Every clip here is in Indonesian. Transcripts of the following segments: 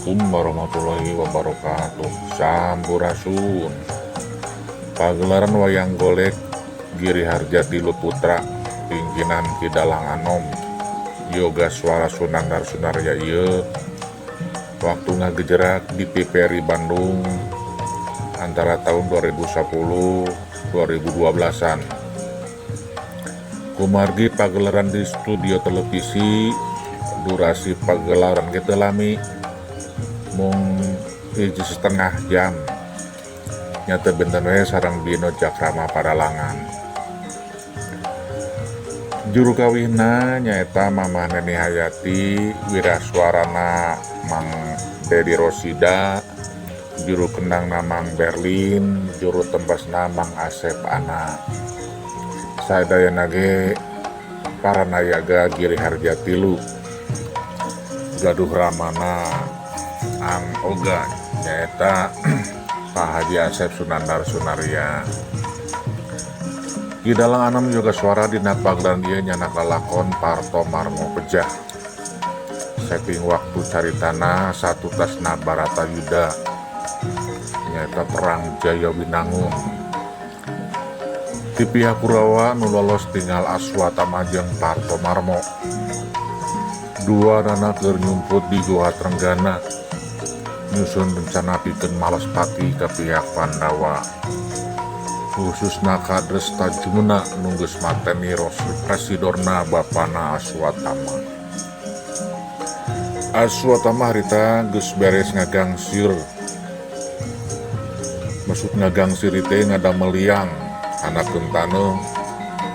Assalamualaikum warahmatullahi wabarakatuh. Sampurasun. Pagelaran wayang golek Giri Harjati Luputra pimpinan Kidalang Anom Yoga Swara Sunandar Sunarya ieu waktu ngagejerak di TVRI Bandung antara tahun 2010-2012an. Kumargi pagelaran di studio televisi, durasi pagelaran kita lami mung 1,5 jam. Nyata bentenwe sarang Dino Cakrama Padalangan. Juru kawihna nyaeta Mamah Neni Hayati, wiraswarana Mang Dedi Rosida, juru kendangna Mang Berlin, juru tembasna Mang Asep Ana. Sadayana ge para nayaga Giri Harjati lu gaduh ramana ang oga nyaeta Pak Haji Asep Sunandar Sunarya. Kidalang Anom Yoga Swara dina pagelaran ieu nyanak lalakon Parto Marmo Pejah. Setting waktu caritana satu tasna Baratayuda nyaeta perang Jaya Winangun. Di pihak Kurawa nu lolos tinggal Aswatama jeung Parto Marmo. Dua nana keur nyumput di Goa Trenggana nyusun rencana pikeun Malaspati ke pihak Pandawa, khususna kades Tajumna nunggus mateni Residorna bapana Aswatama. Aswatama harita geus beres ngagangsir, maksud ngagangsir teh ngadamel liang anak gentana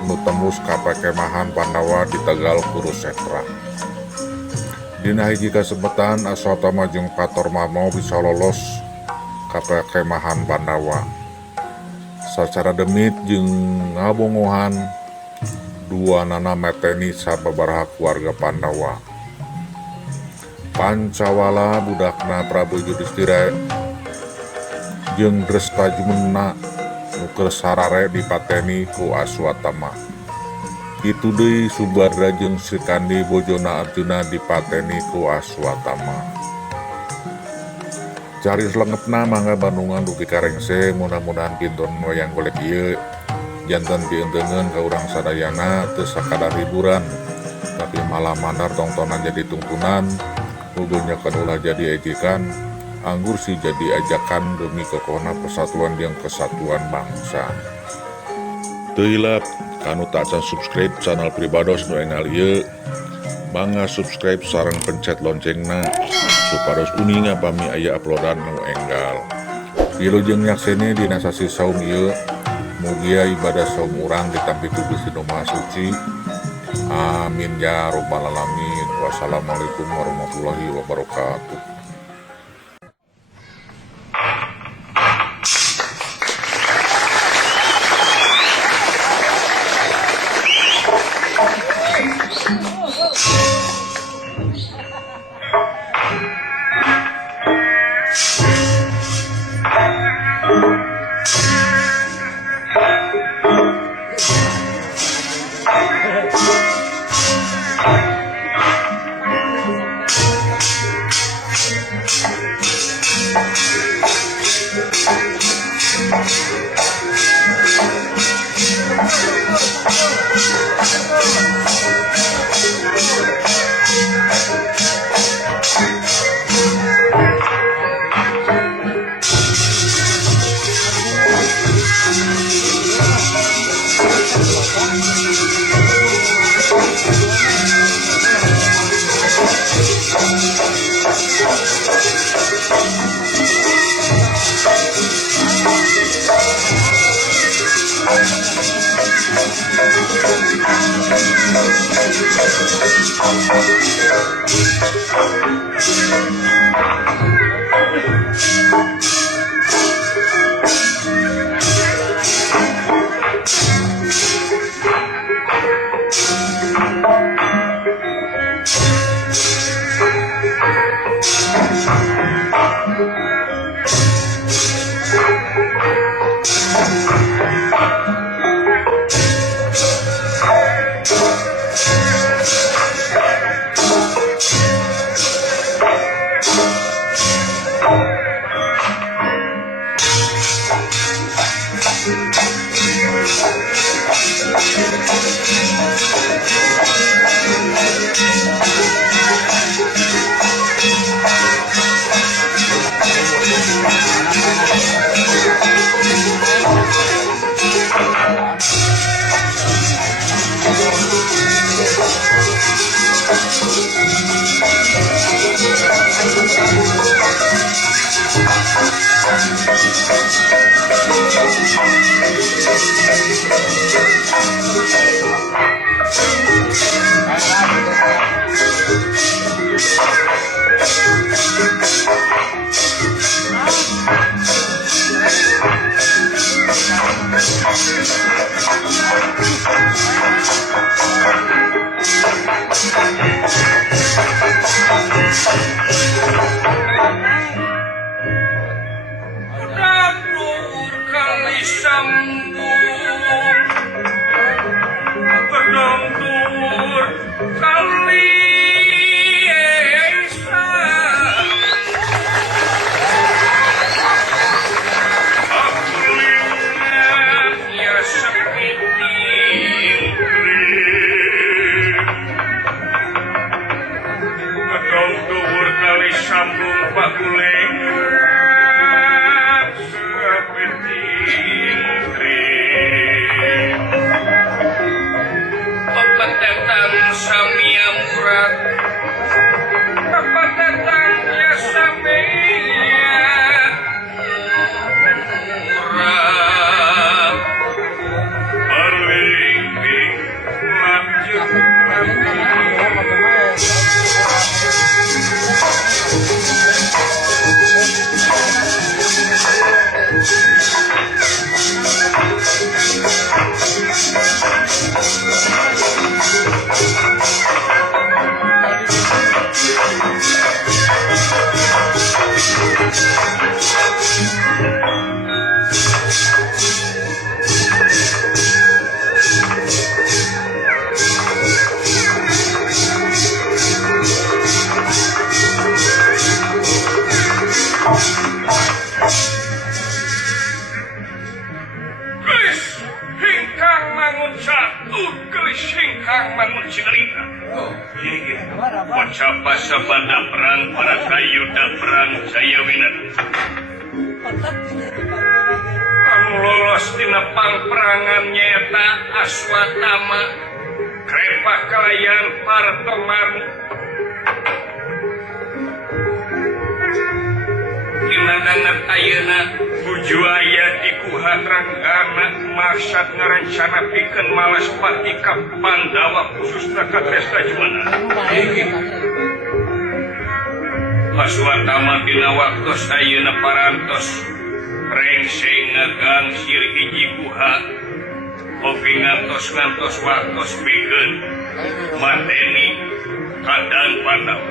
nu tembus ka pakemahan Pandawa di Tegal Kurusetra. Dina hiji kasempetan Aswatama jeung Pator Marmo bisa lolos ka kemahan Pandawa. Sacara demit jeung ngabongohan dua nana meteni sababaraha keluarga Pandawa. Pancawala budakna Prabu Yudhistira jeung Drestajumna nu keur sarare dipateni ku Aswatama. Kitu deui Subadra jeung Srikandi bojona Arjuna dipateni ku Aswatama. Cari selengepna mangga Bandungan dugi karengse, mudah-mudahan pinton wayang golek ieu janten dienteungeun ka urang sadayana teu sakadar hiburan, tapi malah mandar tontonan jadi tuntunan, uga nyakeun ulah jadi ejekan, anggur si jadi ajakan demi kokohna persatuan jeung kesatuan bangsa. Teu hilap kanu tak subscribe channel Pribados nu engal ieu, mangga subscribe sareng pencet loncengna supados uning apami aya uploadan nu enggal. Wilujeng nyakseni dina sasi saum ieu, mugia ibadah saum urang ditampi ku Gusti Nu Maha Suci. Amin ya rabbal alamin. Wassalamualaikum warahmatullahi wabarakatuh. Wacapa sabada perang para kayuda perang Jaya Winat anu lolos dina pangperangan nyata Aswatama krepa kalayan Partomaru dina dangat ayeuna tuju aya di Guha Ranggana maksad ngarancana pikeun Malaspati ka Pandawa khususna ka Kresta Jumana Aswatama dina waktos ayeuna parantos rengseng ngagang sir hiji Guha oge ngantos waktos pikeun mateni kadang Pandawa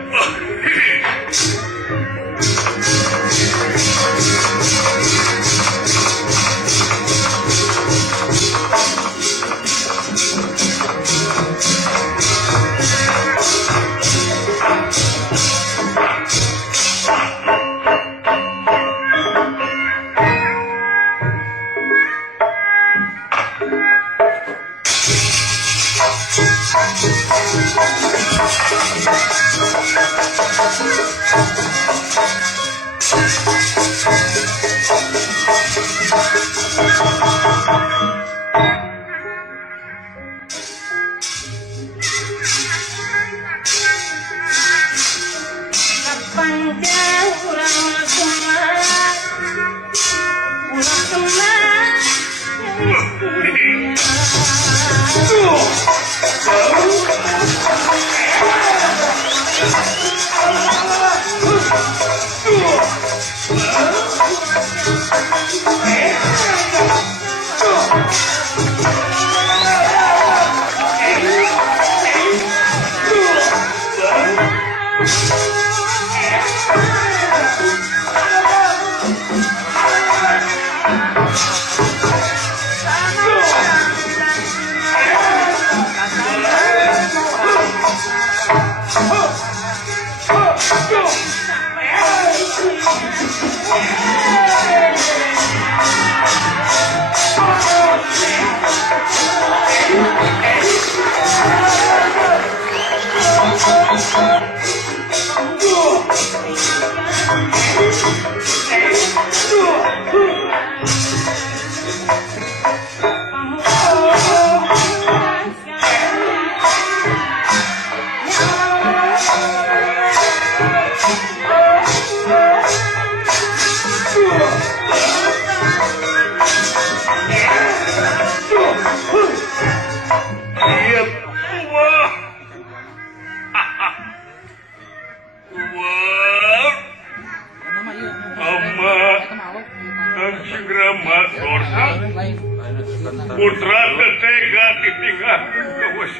putra tetega ditinggal kawas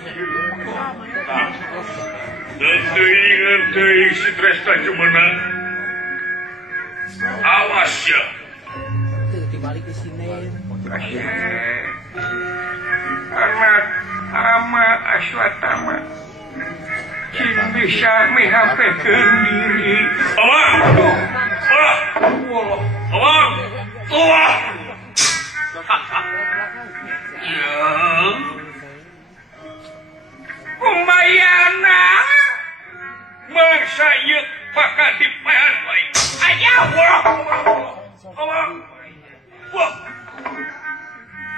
dan teuing si Dresta Jumena awas ya dibalik ke sini anak ama Aswatama Cing bisa menghapekeun diri Abang Abang tua ya Kumayana mangsa yuk bakal dipehan baik aja wah Abang wah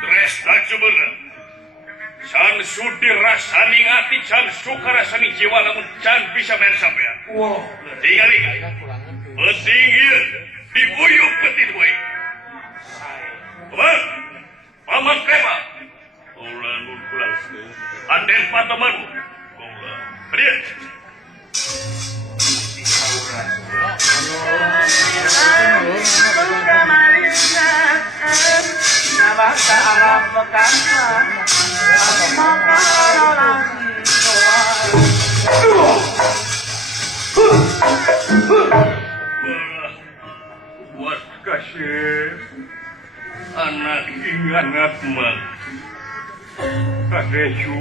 Dresta Jumena can sudi rasani ngati can suka rasani jiwa namun can bisa main sampean wow tinggali penting ieu dibuyuk petit we Bang paman krema ulah nun kula aden pataman kula dia buat kasih anak ingat mah kadesu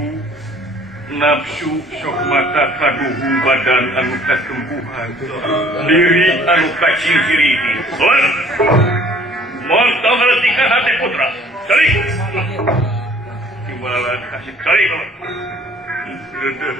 nafsu sok mata kaduhu badan anu katempuhan diri anu kacing diri mohon tau ngertikan hati putra cari timbalan kasih cari dedeh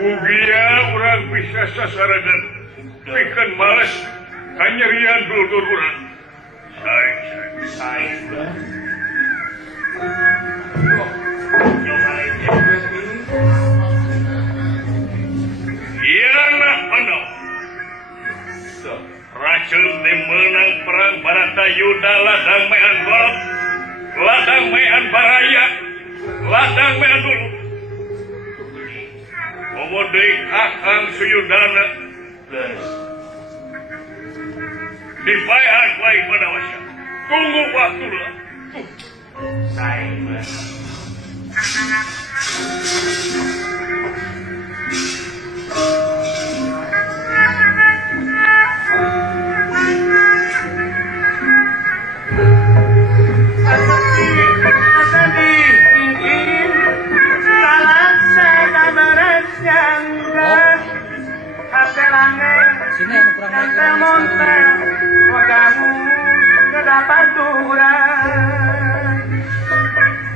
Mugia orang bisa sasaran bikin malas kanyerian dulur orang. Saya. Iya nak pandau. Racun menang perang Baratayuda ladang mean golok, ladang mean baraya, ladang mean dulu. Omodei akang suyudana dibayar baik pada wasya tunggu waktu lah sini yang kurang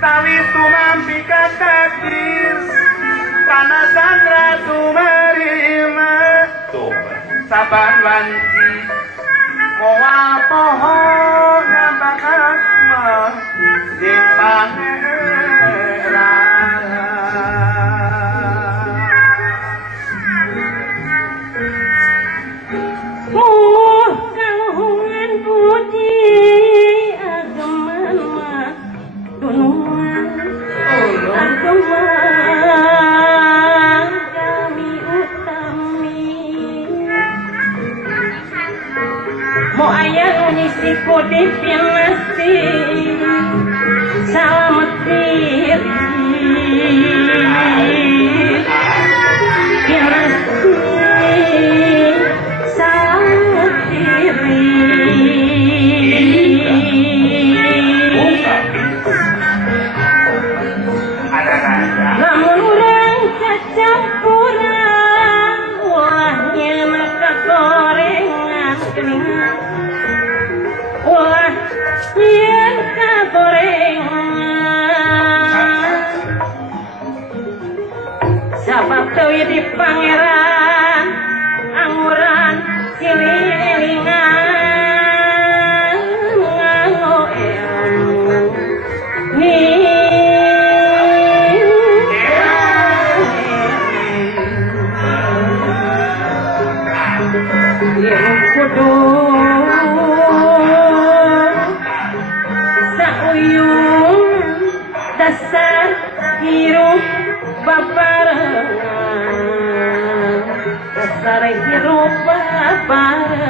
Tawi tumampi katakdir Kana sandra tumerima Saban wanci Moa pohon Nabakasma Di pangeran Mo ayah ngisi kode pinasi selamat diri pinasi leuwih di pangeran anguran cilingan nganggo ilmu kudu sauyung dasar hirup babarengan dasar hirup babarengan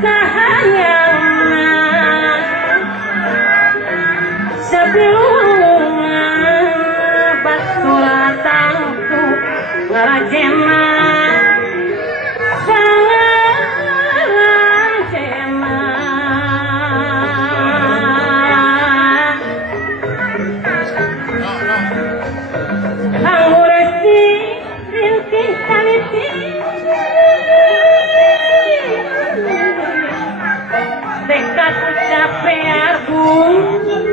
sahayang sebelum batura tangtu ngarajena dekat capear putih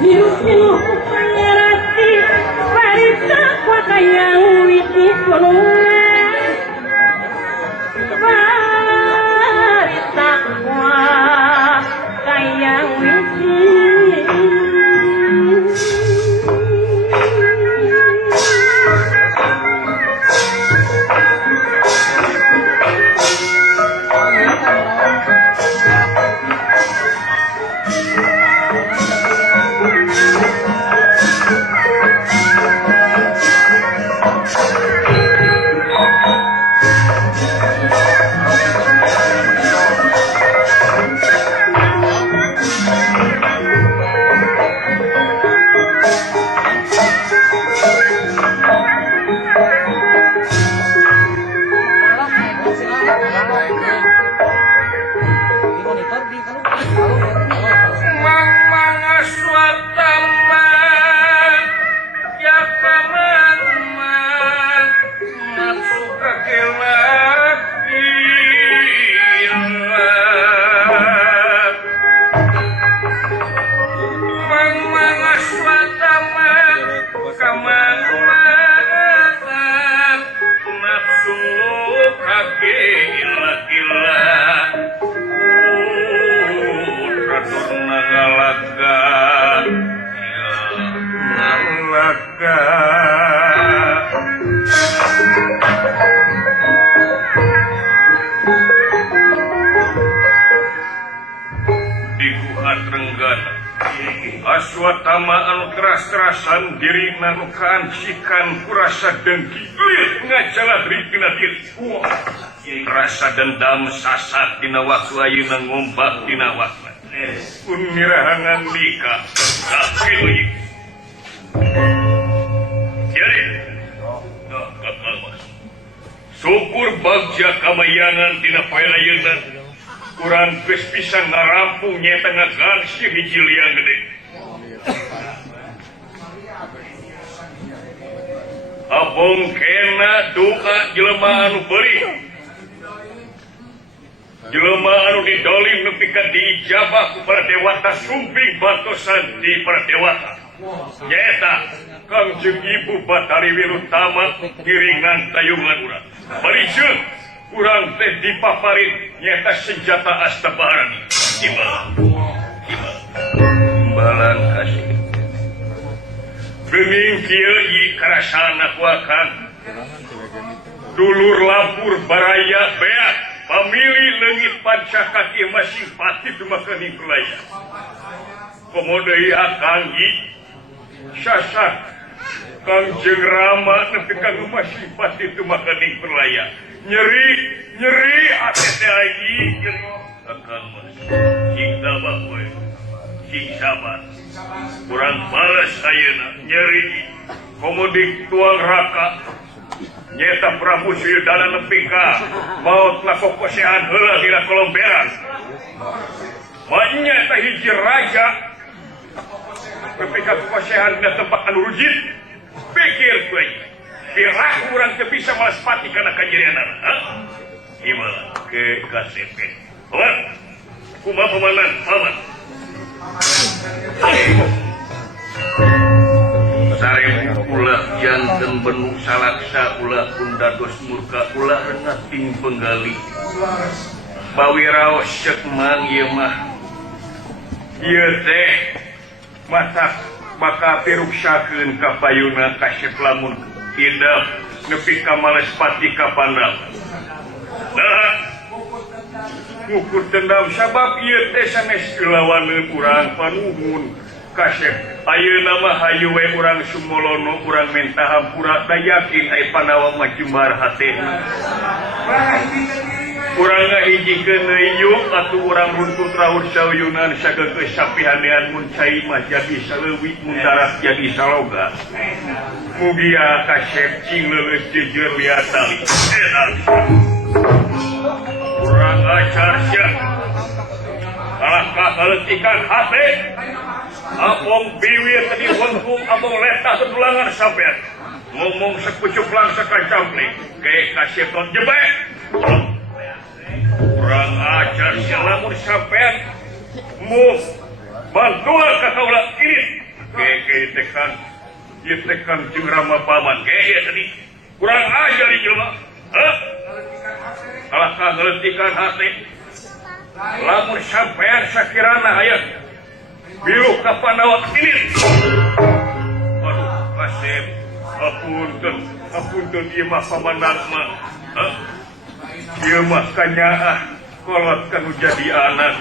hirup-hirup pangerati parisa kuatayang wiji kunungan parisa kuatayang wiji Aswatama anu keras-kerasan diri nanukan sikan kurasa dengki ngajaladri tina diri rasa dendam sasat dina waktu ayeuna ngombak dina waktu pun mirahangan nika tapi leuwih jadi kakak mas syukur bagja kamayangan dina paelayeunan kurang geus pisan ngarampung nyaeta ngagansi hiji liang gede abong kena doa jelema anu beuring jelema anu didolim nepi ka diijabah ku para dewata sumping batosan di para dewata nyaeta Kangjeng Ibu Batari Wirutama giringan tayungan urang barijeun urang teh dipaparin nyaeta senjata Astabarani imbalan kasih bening kieu ieu karasana ku akan dulur lapur baraya beak pamili leungit pancakaki masih pati dumakaning pelaya komodo ieu akanggi sasak Kangjeng Rama nepi ka masih pati dumakaning pelaya nyeri atete ayi nyeri akan mas cing tabah we cing sabar kurang balas ayeuna nyeri komodik tuang raka nyata Prabu Suyudana nepi ka maot lakokosehan heula dina kolomberan nyata hiji raja nepi ka kokosehan dina tempat anu rujit pikir kuy piraku urang teu bisa malaspati kana kajerianana gimana ke KCP kumaha pamanan paman sareng ulah janten benuk salaksa ulah pun dados murka ulah rengating penggali bawi raos cek mang ieu mah ieu teh matak bakal piruksakeun ka payuna kasep lamun tidak nepi ka malespati ka pandang nah ngukur dendam sabab ieu teh sanes lawaneun urang panuhun kasep ayeuna mah hayu we urang sumolono urang menta hampura da yakin aya panawa mah jembar hatena urang ngahijikeun yuk atuh urang runtut raur sauyunan sageus sapihanean mun cai mah jadi saleuwih mun darat jadi saloga mugia kasep cing leuleus jejer liat tali urang acar sia alangkah kaletikan hate apong biwir tadi wengkung apong letah sedulangan sampean ngomong sekucup lang sekacampling ke kasep ton jebek kurang ajar sia lamun sampean mu bantuan ka kaula ini ke tekan jeung rama paman ke tadi kurang ajar ieu jelema alangkah kaletikan hate lamun sampean sakirana aya biru kapanawa ini aduh kasep apunten ieu mah pamanan mah ieu mah kanyaah kolot kanu jadi anak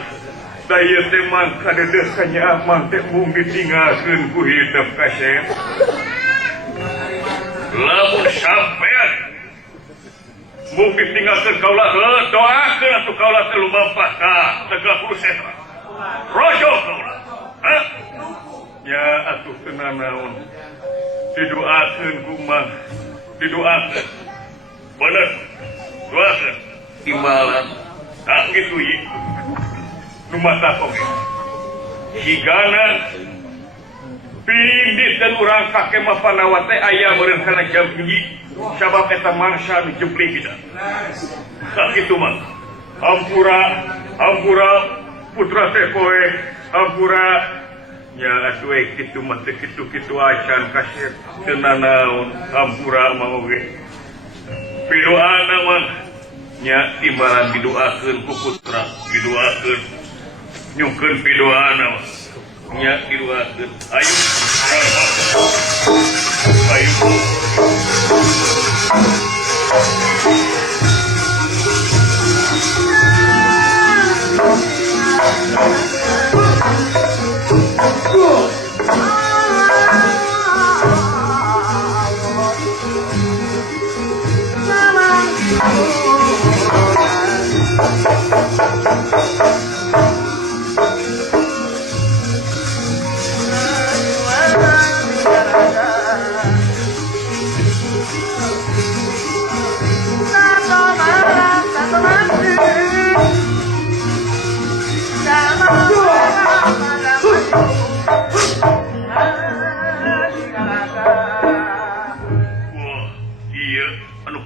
daya teh mangka dedeh kanyaah mah teh mung ditinggalkeun ku hidup kasep lamun sampean mung ditinggalkeun kaula doakeun atuh kaula teh lumampah ka tegah proses rojo kaula ya atuh tenan naon didoakeun kumang didoakeun bener doakeun timbalan tak gitu ieu nu mata oge higana pindikeun urang kake mah panawa teh aya meureun kana jam hiji sabab eta mangsa nu jepling kita tak kitu mah hampura putra teh poe hampura nya atuh kitu mah teh kitu acan kasep teu nanaon hampura mah oge pidoana mah nya timbalan didoakeun ku putra didoakeun nyungkeun pidoana mah nya didoakeun ayo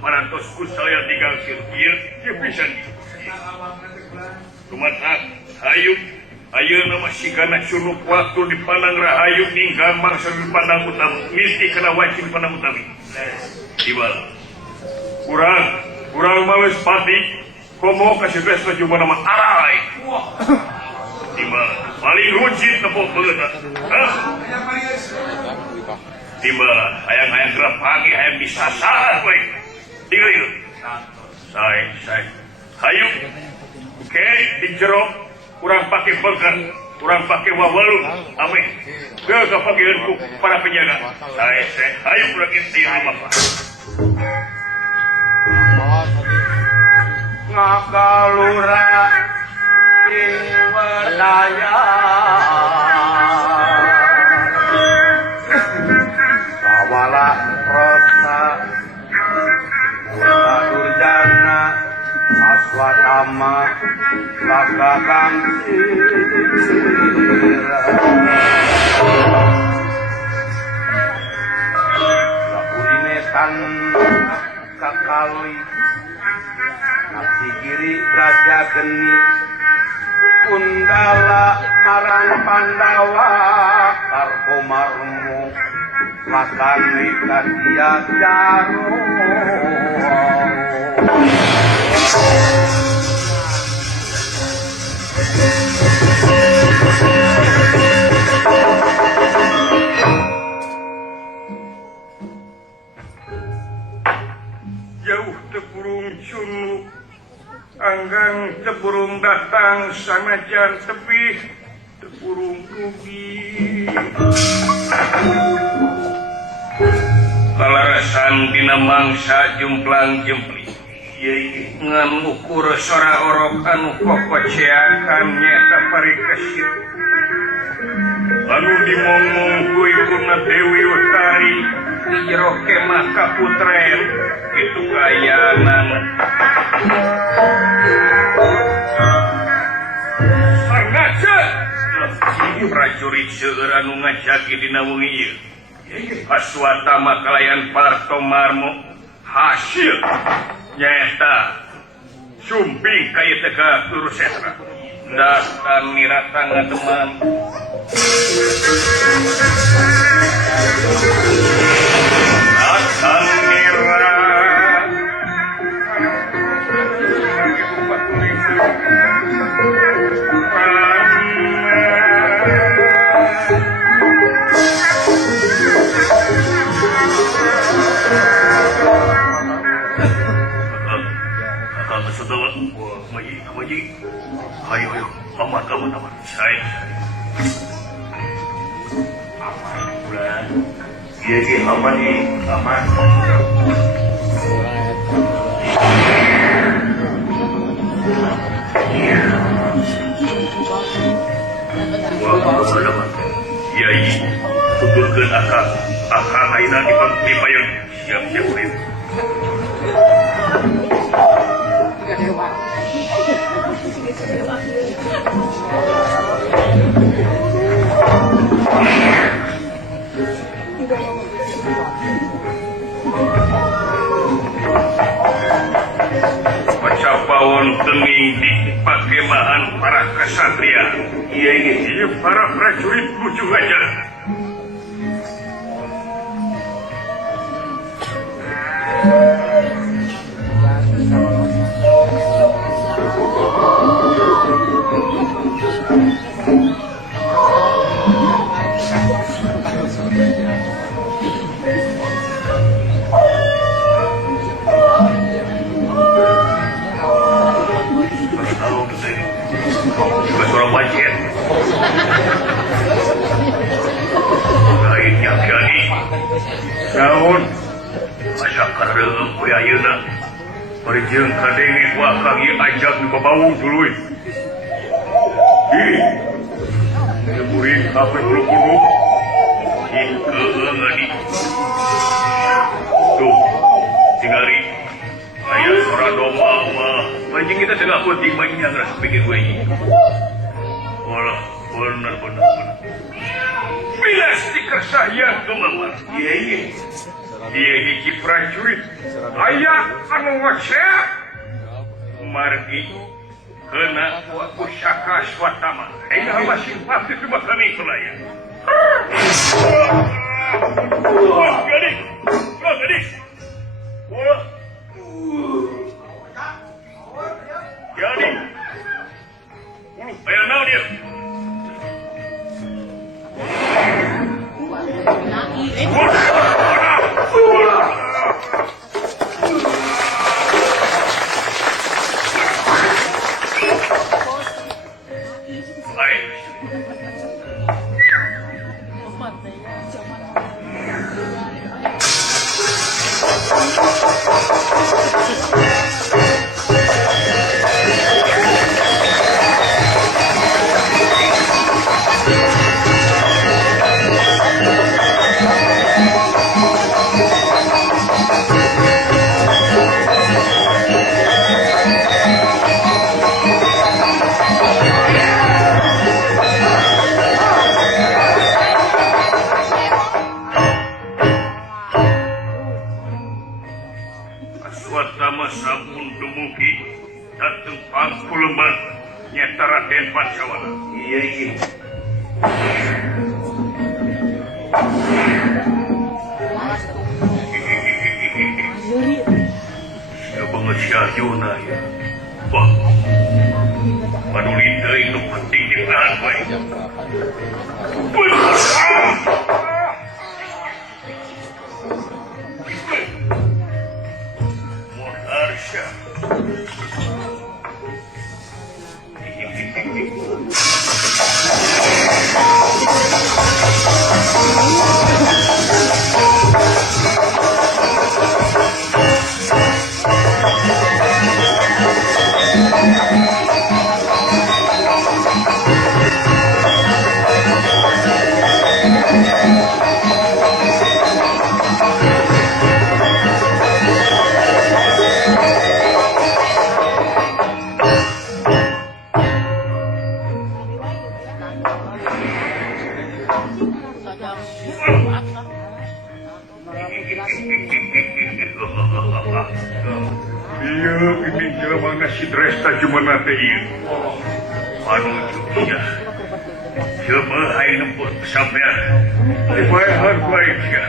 parantos saya tinggal ieu pisan kumaha hayuk ayeuna mah sigana suluk waktu dipandang rahayu ninggal mangsa dipandang utami mesti kana wajib pandang utami dibal urang males pati komo kasih bes coba nama arai dibal paling rujit nepok beunat dibal hayang-hayang gerap pagi hayang disasar we tinggal itu saya hayuk oke dijero kurang pakai began kurang pakai wawalun amin ke kepagianku para penjaga saya hayuk kurang inti apa ngakalura ing wadaya sawala rosa durjana aswatama lagakan saurinetan kakalui nasi kiri raja geni Kundala Marang Pandawa Karkomarmu makan Rikasia Jaro jauh teburung cunu anggang teburung datang sanajan tepi teburung rugi kalarasan dina mangsa jumplang jempli yai ngan ukur sora orok anu kokoceakan nyata parikesit anu dimongong ku ibuna Dewi Utari di jero kemah kaputren itu kayanan sangaja si prajurit seueur anu ngajagi dina wengi ieu Aswatama kalayan Partomarmo hasil nyaeta sumping kaya tega Kurusetra datang miratanga teman datang mirat ayo aman saya aman bulan iya aman aman Yai tuturkeun akang ayeuna di payun siap-siap urip Pacapawon teuing di pakemahan para kesatria ieu para prajurit bujuh aja juga suara banjir lainnya kiani naon asa kareum we ayeuna parjeung kadenge ku akang ieu ajak di babau duluy ih nyeburin apa bulu-bulu ih keungani tuh tinggali aya suara domba mah anjing kita tengah penting banyak rasa pikir gue ini walah benar bila stiker saya kemamar iya hiji prajurit ayah anu ngecek margi kena ku Saka Swatama enggak masih pasti cuma kami pelayan wah gadis wah jadi ayah naon dia mana? Iya iya. Ya banget si Arjuna ya. Wah. Paduli deui nu penting ditahan bae. Moharsha. Iya, ini jelema si Dresta cuma nate ieu. Anu ya. Coba hai nempur sampean. Dibaehan baik ya.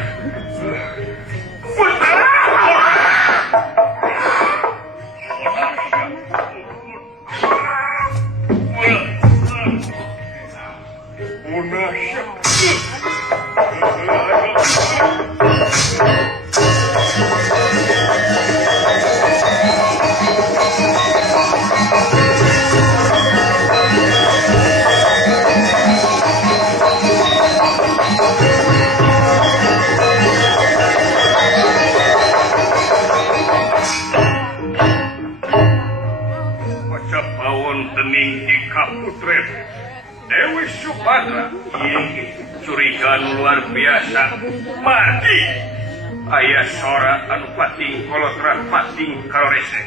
Kaputren Dewi Subhadra curigaan luar biasa mati ayah sora anu pating kolotran pating kalorese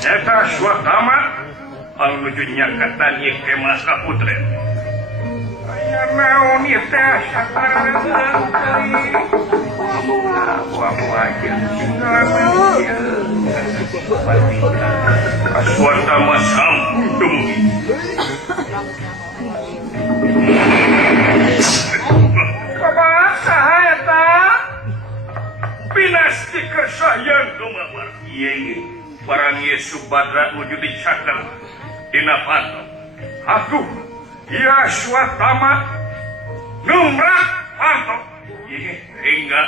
nyata Swatama anu nuju nyakatan ieu kemas Kaputren aya naon ieu teh satareureun aja Swatama sampun dumugi Kabasa eta pinasti kesayan dumamar iya barang Yesu Badra nuju dicakel dina panto atuh iya Swatama numrak panto hingga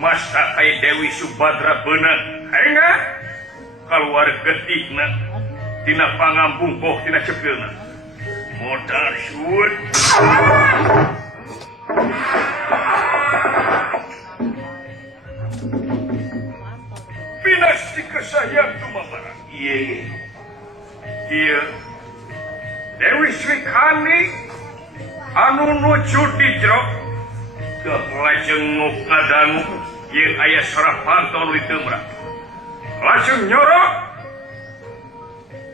masa kaya Dewi Subadra beunang hingga keluar getikna tina pangambungkoh tina cekeulna modal syut pinasti kesayang dumamara iya Dewi Sri Kandi anu nuju di jero lajeng ngadangu yang ayah sarapanto nu ditemrak langsung nyorok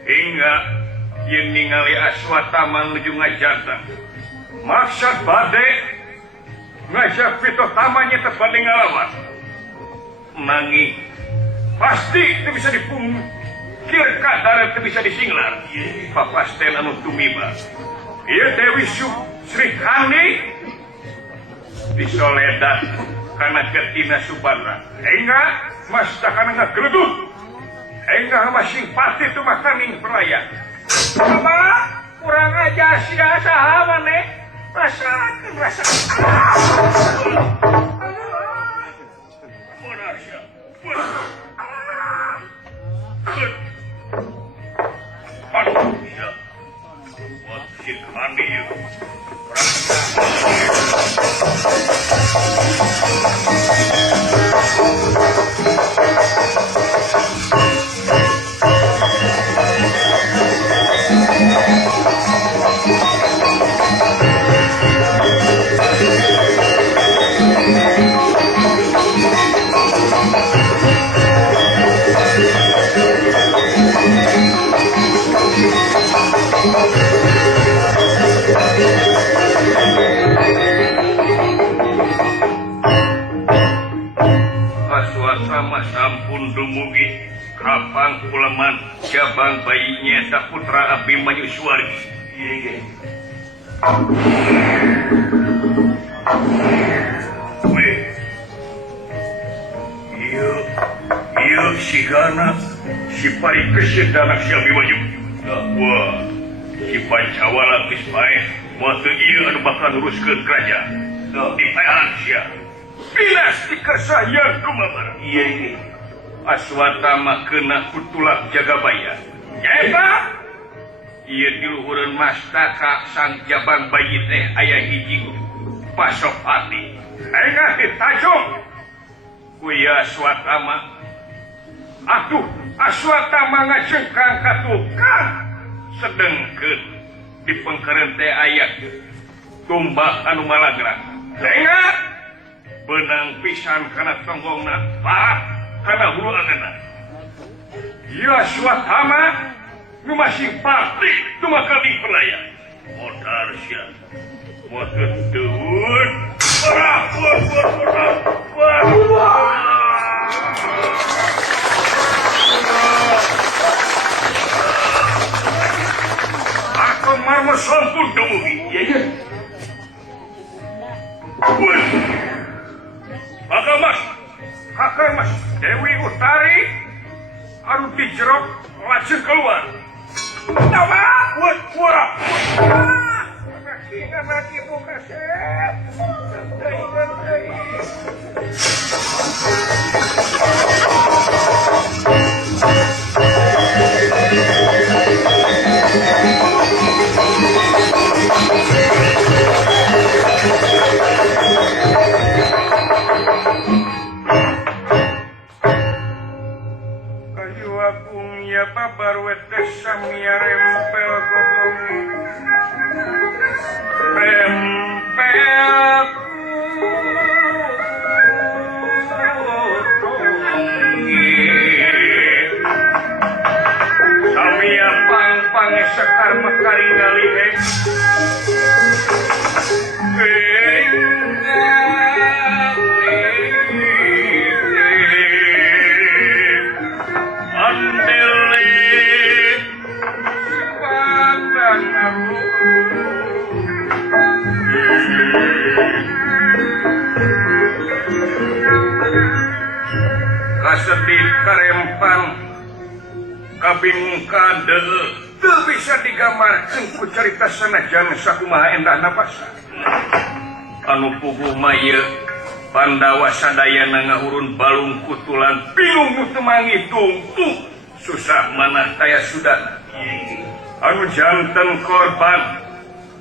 hingga yang ningali Aswatama menuju ngajatan maksud bade ngajak Pitotama nyata bade ngalawan nanging pasti itu bisa dipungkir kadar itu bisa disinglar papasten anu tumiba iya Dewi Sri Kandi disoledat karena ketina Subadra hingga mas takana ngageleduk hingga masing pati itu makaning peraya apa kurang aja sia saha maneh rasakeun monarsia manusia wajib mandi Aswatama sampun dumugi kapang kuleman jabang bayinya Saputra Abimanyu Suwargi Weh, iya si Gana, si Parikeun dan anak si Abi Wajib. Wah, si Pancawala geus bae, moal teu ieu anu bakal nuruskeun kerajaan. Dipaehan sia. Pinas dikersayang kumabar. Iya ini. Aswatama kena kutulak Jagabaya. Nyaeta ieu di luhureun mastaka sang jabang bayi teh aya hiji Pasopati. Ayeuna ditajung ku ieu Aswatama. Atuh, Aswatama ngajengkang ka tukang sedengkeun di pengkeureun teh aya tumbak anu malagrang. Ingat benang pisan kana tonggongna, parah kana hulu angeunna. Ieu Aswatama nu masih pati tumaka di pelaya. Modar sia. Motor deun. Aku marmo sampun dumugi. Iya. Hakamas, Dewi Utari, anu dijerok lajeng keluar. Nama, wah. Lagi buka sep. Kayu agung ya babar wetes samia rempel godong. Samia pang sekar mekari ngalihe. Andele sebagan aru. Kasedih karempan kabingung kadeu teu bisa digambarkeun ku carita sanajan sakumaha endahna basa. Anu puguh mah ieu Pandawa sadayana ngahurun balung kutulan bingung nu teu manghitung susah manah taya sudana. Anu janten korban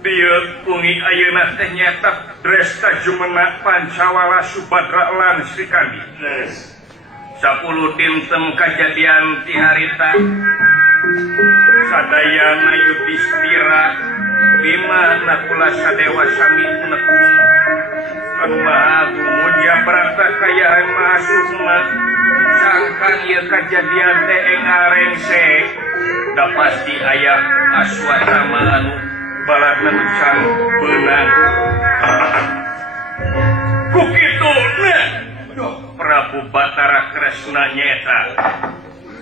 dieu pungi ayeuna teh nyaeta Dresta Jumena Pancawala Subadra lan Srikandi. 10 dinten kejadian ti harita sadayana Yudhistira lima nakula sadewa sami nekung anu maha gumuja berata kayaan masukna sangkan ieu kejadian teh engarengse da pasti aya Aswatama anu baladna can beunang kukituna Prabu Batara Kresna nyeta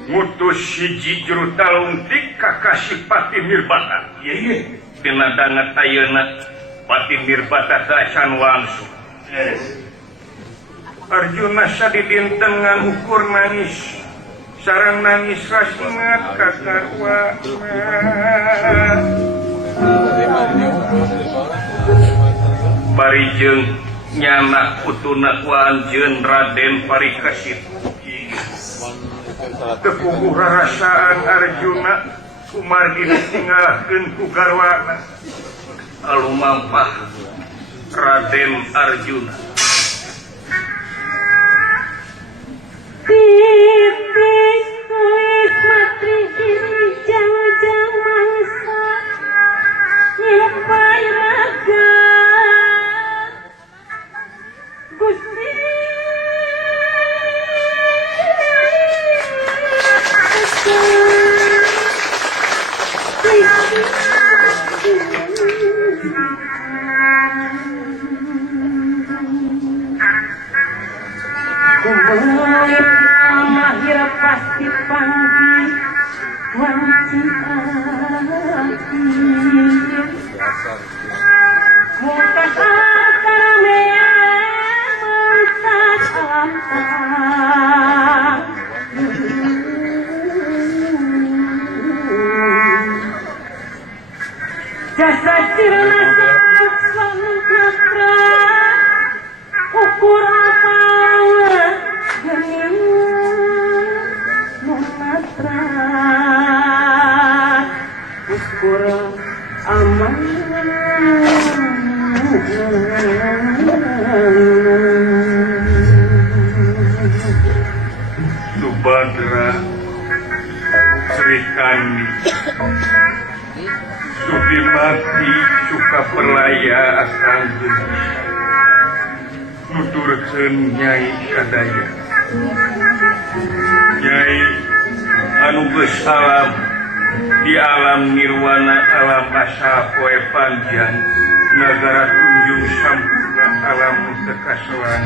ngutus hiji juru talungtik ka Kasipati Mirbata. Ieu dina danget ayeuna Pati Mirbata teh can wangsul. Arjuna sadidinten ngukur nangis sareng nangis rasingat ka karwa. Barijeng nyana putuna ku anjeun Raden Parikesit. Tepuguh rarasaan Arjuna kumargi ditinggalkeun ku garwana. Alumampah Raden Arjuna. Titik kuis matri diri jang mangsa nyupai raga Gusti Kumulai mahir pasti panggi wanci Asa sirna sangkatra ukur apa gening numatra ukur aman Subadra Sri Kandi Sudimati suka perlaya asal geus nuturkeun Nyai sadaya Nyai anu geus alam di alam nirwana alam asal poe panjang nagara tunjung sampurna alam tekasoan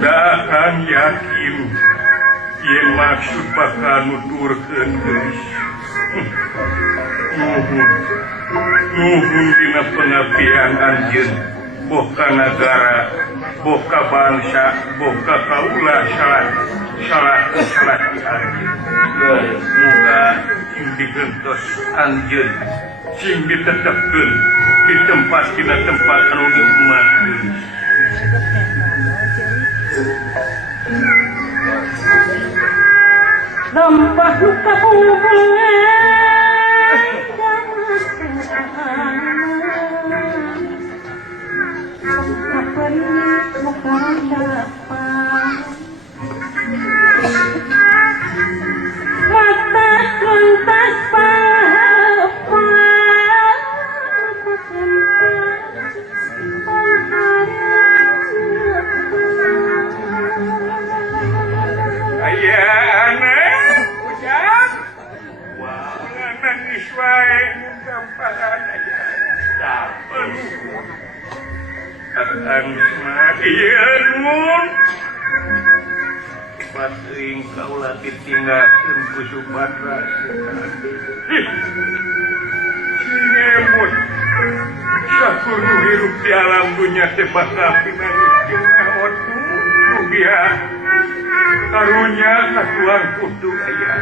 da akan yakin yen maksud bakal nuturkeun geus nuhun dina pengabdian anjeun boh ka nagara boh ka bangsa boh ka kaula salah di anjeun muga sing digentos anjeun sing ditetepkeun di tempat tina tempat anu nikmat Lampah luka mata lantas Patring kaulah ditinggalkan ku Subadra Singemut sakudu hirup di alam dunia sebakal pinangis naon rugia karunya katuang kudu ayah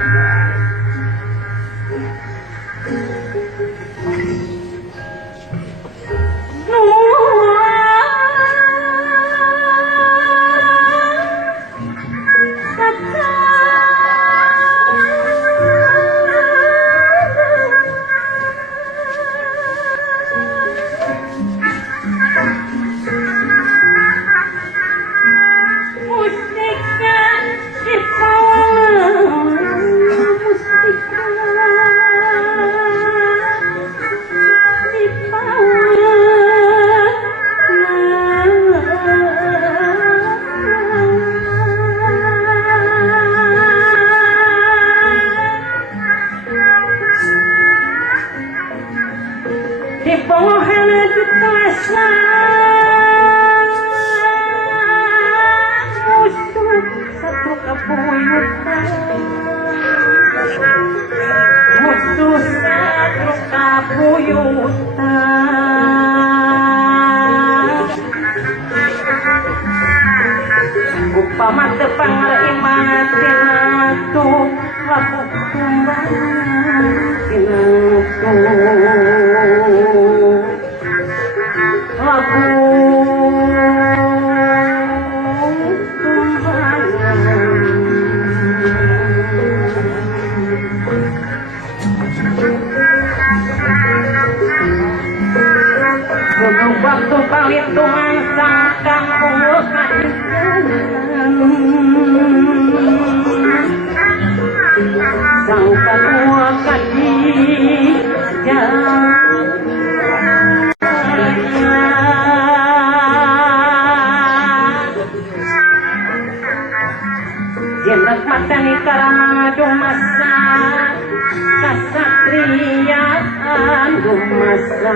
Pamata panglima tinatu laku tumbang tinatu laku tumbang Gunung waktu palitungan sangkang unggul sang kanua kaki Jendak matani karamana dumasa kasatriaan dumasa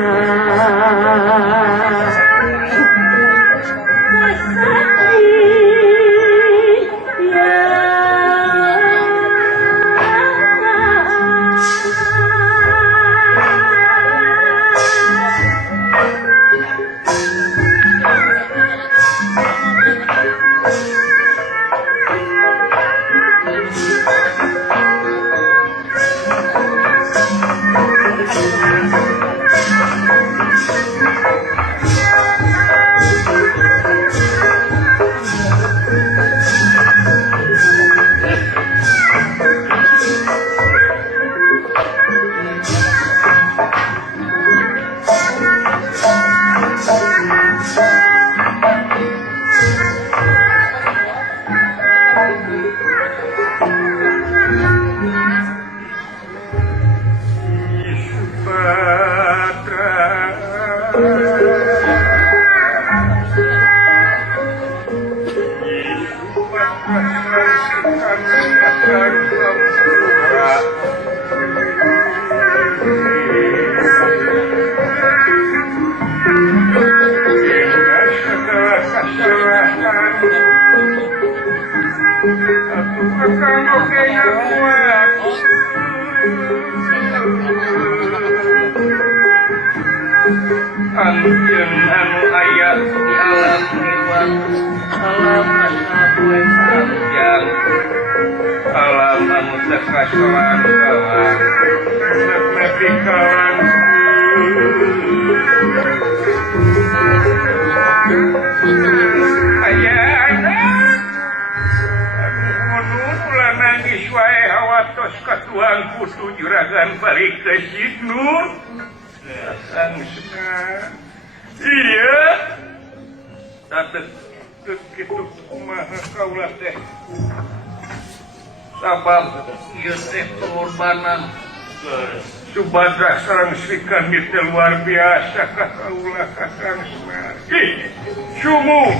Anjeun anu aya di alam hewan, alam anu panjang, alam anu teu kasoan kawan, nepi kawan. Aya anak, anu ulah nangis wae hawatos katuang kudu juragan balik ke Sidnur. Iya datek kitu kumaha kaulah teh sabab ieu teh pengorbanan Subadra sareng Sri Kandi teh luar biasa ka kaulah Kakang Semar. Sumuh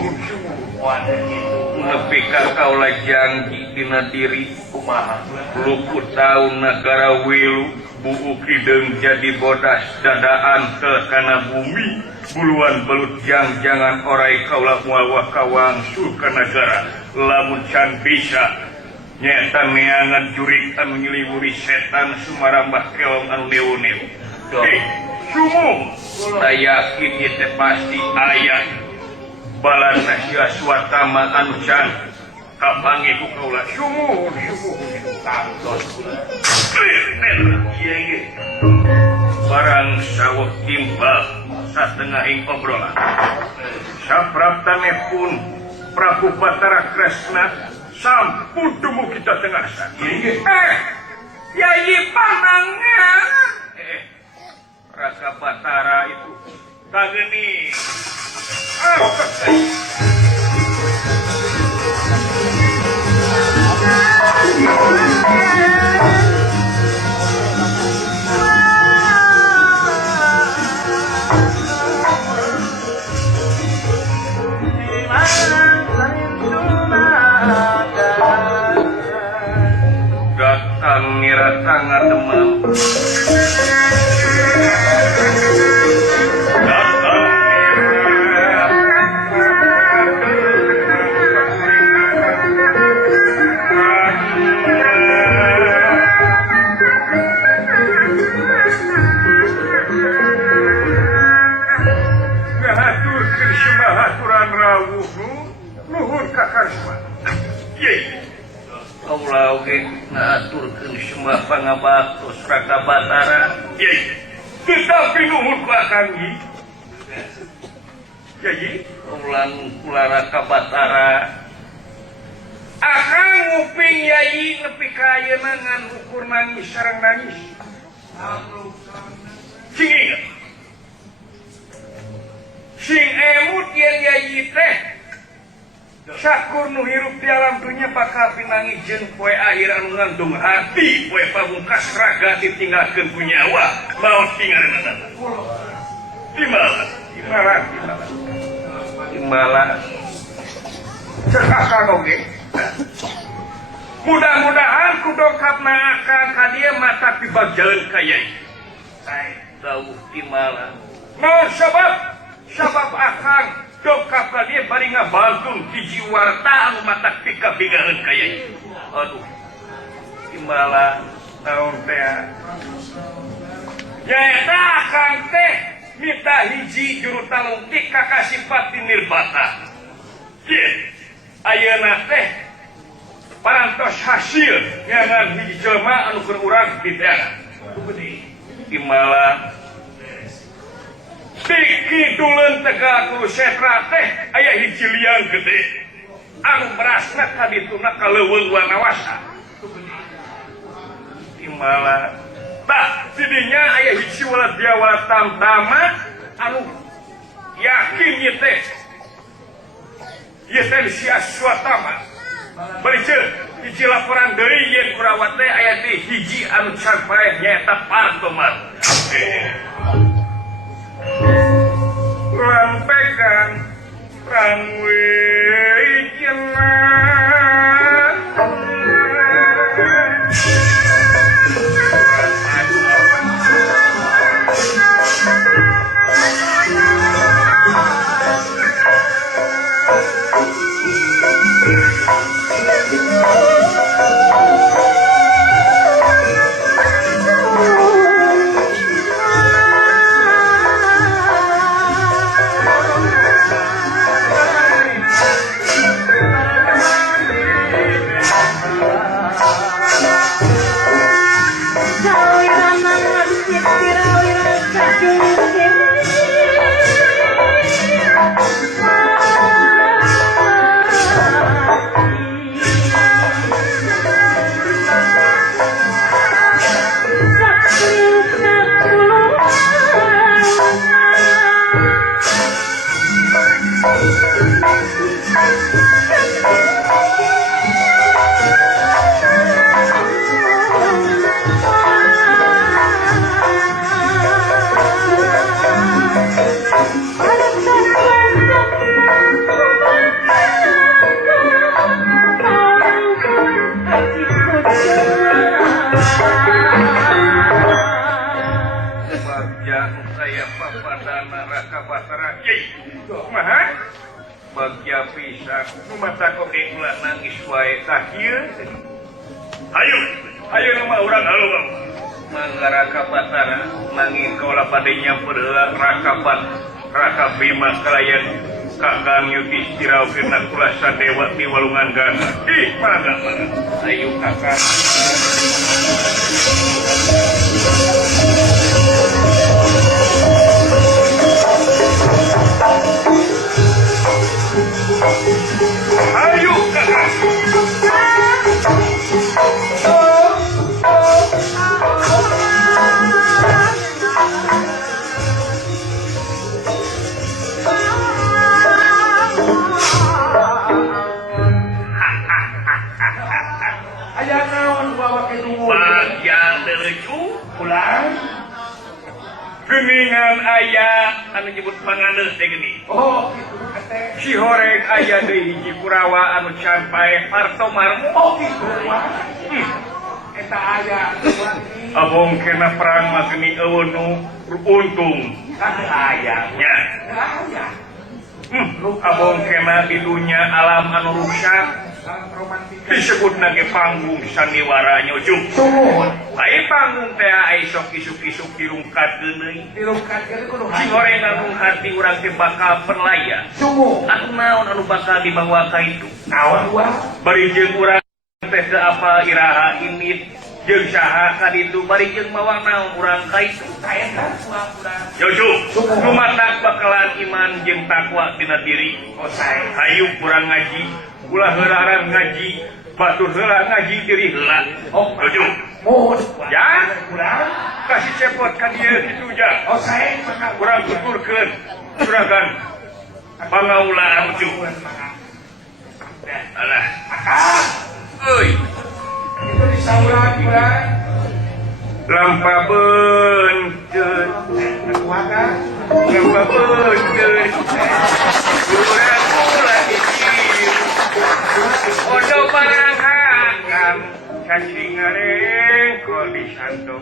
nepi ka kaulah janji dina diri kumaha luku taun negara Wilu buuk hideung jadi bodas dadaan ke kana bumi buluan belut jangan orai kaulah moal wakawang surga negara lamun can bisa nyata neangan jurik anu nyeliwuri setan sumarambah keong anu neu-neu. Sumuh saya yakin ieu teh pasti aya balanna sia swatama anu can kapange ku kaulah. Sumuh barang sawah timbal satengahing obrolan sapraptane pun Prabu Batara Kresna sampun dumugi kita tengah sakit. Yai panangan Raka Batara itu kageni datang niratanga demam Allah oge ngaturkeun semua pangabaktos Raka Batara. Tetapi nuhun ku Akang Yai. Ulang kula Raka Batara. Akang nguping Yai nepi ka ayeuna ngan ukur nangis sareng nangis. Sing inget. Sing emut yen Yai teh sakur nu hirup di alam dunia bakal pinangijin poe akhir anu ngandung hati poe pamungkas raga ditinggalkeun ku nyawa maot tinggalna timbalan cek Akang oge mudah-mudahan ku dongkapna Akang ka dieu mata dibagjaeun ka Yai dawuh timbalan naon sabab Akang dongkap ka dia bari ngabantung hiji warta anu matak pika bigaeun ka Yai. Aduh. Timbalan naon teh? Nyaeta Akang teh mita hiji juru talungtik ka Kasipati Nirbata. Ye. Ayeuna teh parantos hasil ngangan hiji jelema anu keur urang diteana. Timbalan Tiki dulen tegaku setra teh aya hiji liang gede anu berasna ka dituna kaleuweung wanawasa. Timbalan tah didinya aya hiji walad tamtama anu yakin ieu teh sia swatama. Bari ceuk hiji laporan deui yen kurawat teh aya teh hiji anu can paeh nyaeta Partoman. Lampekan rangwe jenang yang saya papadana Raka Batara kumaha bagja pisan nu mata oge ulah nangis wae tah ieu ayo nama urang halo mangga Raka Batara nangis kaula bade nyamper Raka Bima kalayan Kakang Yudhistira kena kula sadewa di walungan gana. Mangga. Ayo kakang. Ayo kakang. Geningan ayah anu nyebut panganeus teh gini. Oh, gitu teh. Si horeng aya deui hiji Kurawa anu can pae Parto Marmo. Oh, gitu. Eta aya abong kena perang mah geni eueun nu untung. Aya. Nya. Aya. Abong kena di dunia alam anu rusak. Disebut nage panggung sandiwara nyojung. Bae panggung teh aya sok isuk-isuk dirungkatkeun deui. Dirungkatkeun kudu hati. Goreng anu hati urang teh bakal perlaya. Anu naon anu bakal dibawa ka itu? Naon wa? Bari jeung urang teh teu apa iraha imit jeung saha ka ditu bari jeung mawa naon urang ka itu? Kaeta urang. Nyojung. Lumatak bakalan iman jeung takwa dina diri. Oh sae. Hayu urang ngaji. Ulah heularan ngaji, batur heula ngaji diri heula. Oh, jujur. Mohon. Ya, urang kasih cepot ka dieu kitu ja. Oh, sae urang tuturkeun juragan pangaula anu juh. Alah. Euy. Itu disaurang urang. Lampa beunceun. Kumaha? Lampa beunceun. Urang ulah Odo barangkan cacing ngareng kol disanto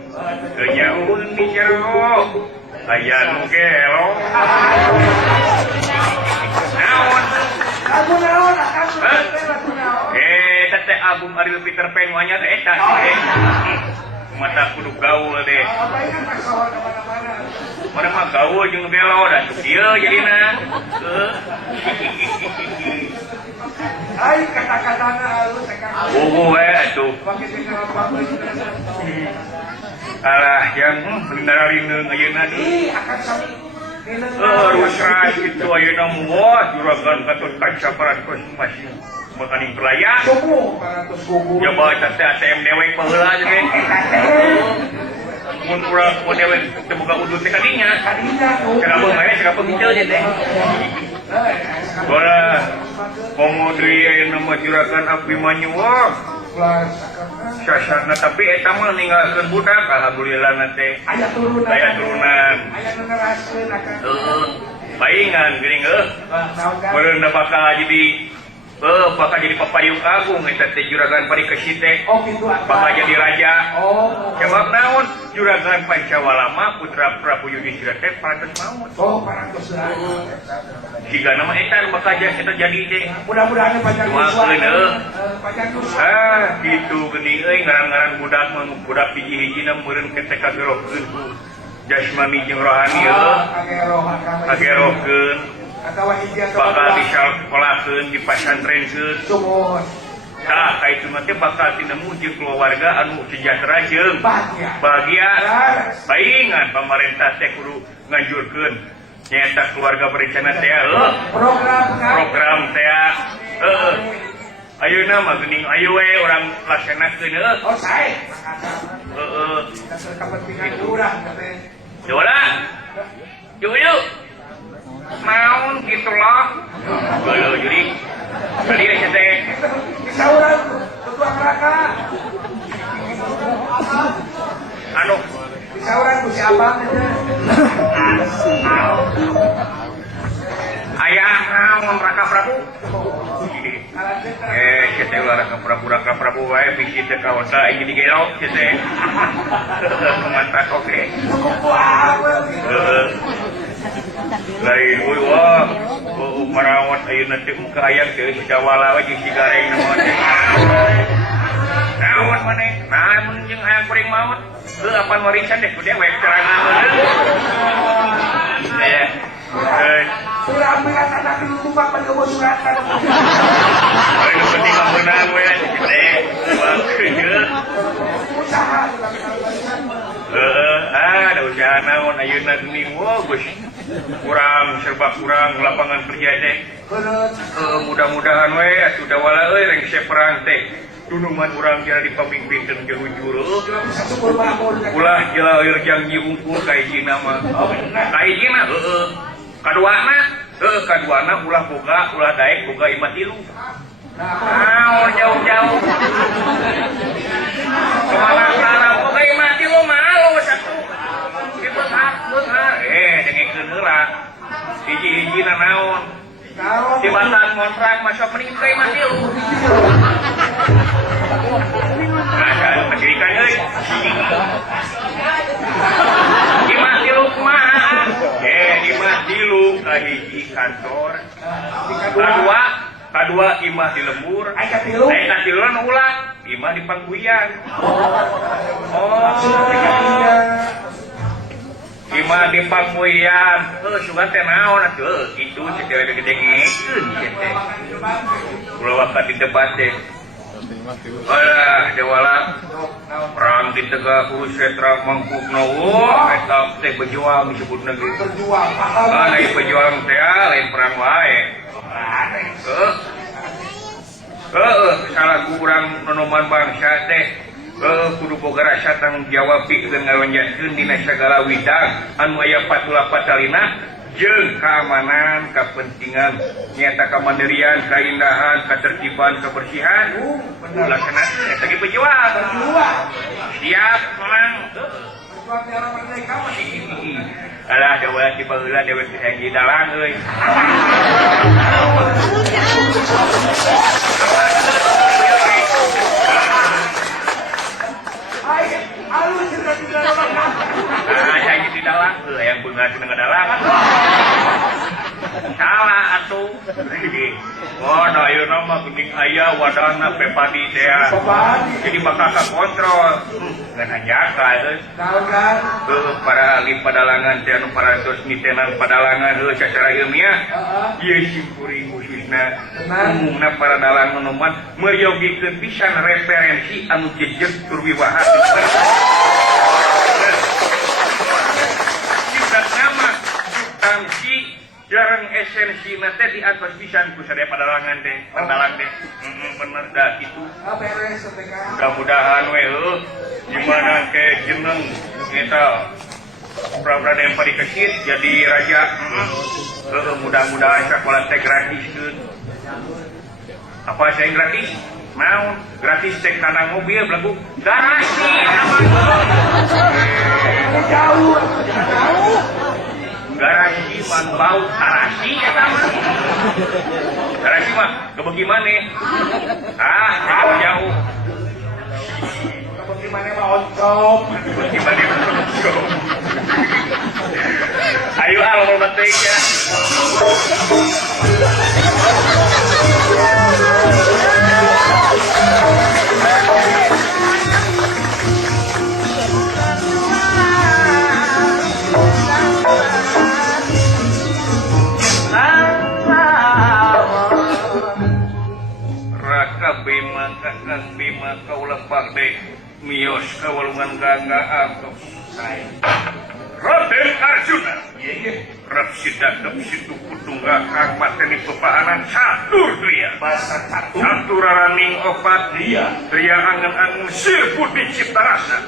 kenyaun di jero aya nu gelo naon tete album Ariel Peter Pan wanya teh eta mata kudu gaul deh mana mah gaul jeung gelo dan dieu jadina Ay, kata-katana halus sekali. Oh, atuh. Alah, yang bener-bener ayeuna deui. Akan sami. Rusra kitu ayeuna moh juragan Gatot Kaca Parantos masih makaning pelaya. Ya bae teh ATM dewek baheula jeung mun urang mun dewek teu boga udut teh kadinya. Cara beungeun cara pengiceu teh. Bora pemudri ayeuna mah juragan Abimanyu sasana tapi eta mah ninggalkeun budak alhamdulillah teh aya turunan baingan geuning meureun bakal jadi papayung agung eta teh juragan Parikesi teh bakal jadi raja sebab naon juragan Pancawala mah putra Prabu Yudhistira teh parantos maut jika nama eta bakal jadi teh mudah-mudahan panjang gitu geuning euy ngaran-ngaran budak mah budak hiji-hijina meureun ketek kagerohkeun jasmani jeung rohani kagerohkeun bakal disekolahkeun di pasantrenkeun tah kaitu mah teh bakal tinemu jeung keluarga anu sejahtera jeung bahagia baingan pamarentah teh kudu nganjurkeun nyaeta keluarga berencana teh program teh ayeuna mah geuning ayo we urang laksanakeun oh sae kepentingan urang teh coba yuk naon gitu loh jadi tadi deh teh bisa urang tutuang raka anu bisa urang ku siapa ayah naon Raka Prabu Kita ulah ka Prabu wae bisi teh kaosa ini digelok kita. Mantap oke. Lain euy wah. Marawat ayeuna teh muka hayang teh Jawala we jeung Cigareng naon teh. Naon maneh? Namun jeung hayang kuring maot. Heuh apan warisan deh ku dewek carana meureun. Surah anak dulu Pak Padowo suratan. Ayo penting menang we ada usaha naon ayeuna geuning Gus. Kurang serba kurang lapangan kerja teh. Mudah-mudahan we atuh dawala euy reng perang teh. Dunuman urang jara dipamimpinkeun ke hujur. Ulah jela jang diungkur ka hijina mah. Ka hijina heueuh. Kaduana ulah boga ulah daek boga imah tilu. Naon jauh-jauh. Kemana-mana boga imah tilu malu satu. Beunghar. Dengekeun heula. Hiji-hijina naon? Tibatan kontrak masuk mending ka imah tilu. Nah, pendidikan euy. Imah tilu kumaha? Imah tilu ka hiji kantor. Kadua imah di lembur. Aya tilu nu ulah imah di Pangguian. Imah di Pangguian. Sugan teh naon atuh? Kitu cewek gede ngekeun teh. Ulah wakat di debat teh. Jawala perang di Tegak Hulu Setra Mangkukna eta teh berjuang disebutna ge. Berjuang. Lain berjuang teh lain perang wae. Salah kurang nonoman bangsa teh kudu boga rasa tanggung jawab pikeun ngalonjatkeun dina sagala widang anu aya patula patalina jeung keamanan, kepentingan, nyata kemandirian, keindahan, ketertiban, kebersihan. Laksana eta ge pejuang. Siap, Mang. Pejuang tiara merdeka mah. Alah, dewa ti baheula dewe hiji dalang euy. Saya di dalang, yang beungar di dalang. Salah atuh. Oh, da ayeuna mah geuning aya wadahna pepadi teh. Jadi bakal kontrol. Ngan hanjaka euy. Naon kan? Para ahli padalangan teh anu parantos mitenan padalangan secara ilmiah. Ieu simkuring khususna umumna para dalang menoman meuyogikeun pisan referensi anu jejeg tur wiwaha. Substansi jarang esensi teh diatos pisan ku sadaya padalangan teh, pandalang teh. Bener dah kitu. Mudah-mudahan we gimana ke jeneng eta Prabraden Parikesit jadi raja. Mudah-mudahan sekolah teh gratiskeun. Apa saya gratis? Mau gratis teh kana mobil belagu garasi. Jauh. Garasi man bau tarasi eta mah. Garasi mah kebegi maneh. Jauh. Kebegi maneh mah oncom. Kebegi maneh mah oncom. Ayo alur batik ya. Kakang Bima kaulah pakde mios kawalungan gangga atos Raden Arjuna Rap sidakap situ kutungga kang mateni pepahanan catur tria catur raraning opat tria angen-angen sir putih cipta rasa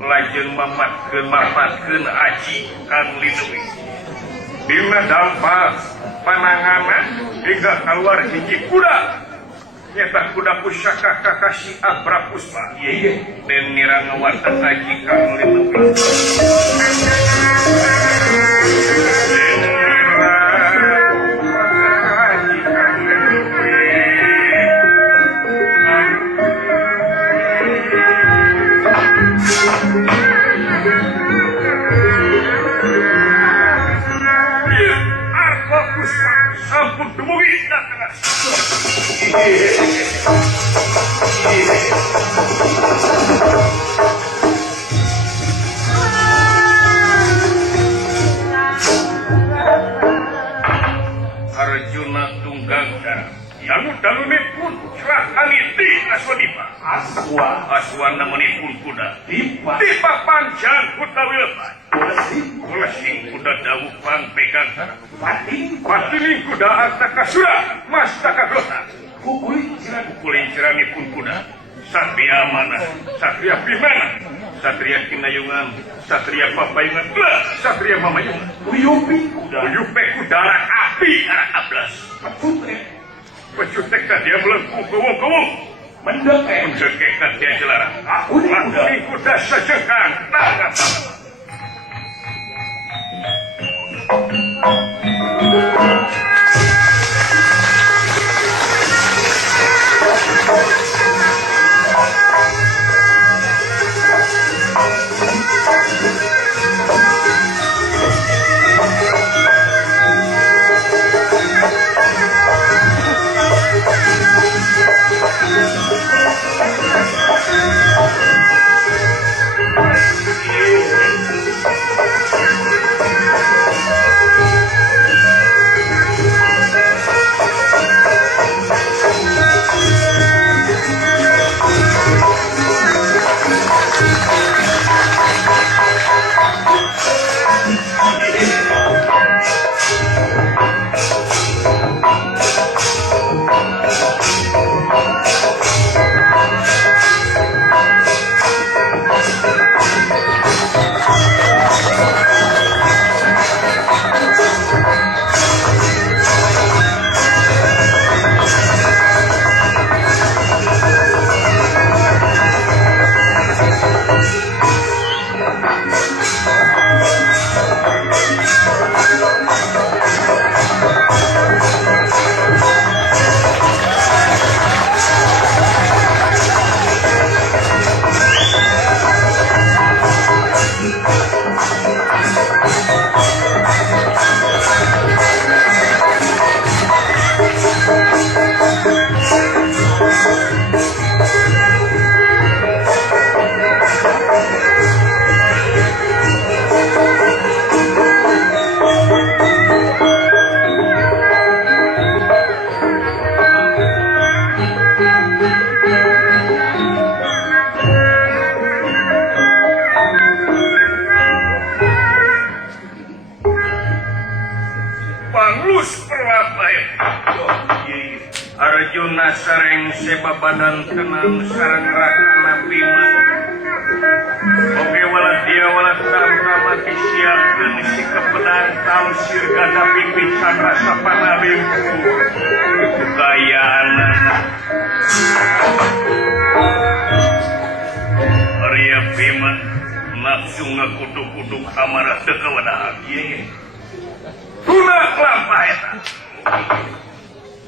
lajeng mapatkeun aji kang lindungi dina dampak panangana hingga keluar hiji kuda nyata kuda pusaka Kakashi Abrapuspa dan nirang ngawartan aji kang lindungi sampun dumugi datang. Arjuna Tunggangga yang dalunipun Rakaniti Aswadipa Aswana menipun kuda Tipa panjang utawi lepas Ulasing kuda dawupan pegang Patining kuda Artaka Surah Mastaka Glota Pukulin ceranipun kuda Satria Mana Satria Bimana Satria Kinayungan Satria Papayungan Satria Mamayungan Uyupe kudara api arah ablas Pecutek dia melengkung gowong-gowong Mendekekan dia jelarang Mati kuda sejekan Tangan Arjuna sareng sebabadan tenang sareng rakana bima Oke walat dia walat tamrama disiapkan si kepedang tamsir gada pipisan rasa panalimpu kekayaan Arya bima nafsu ngakuduk-kuduk amarah tekawadahan Tuna kelapa eta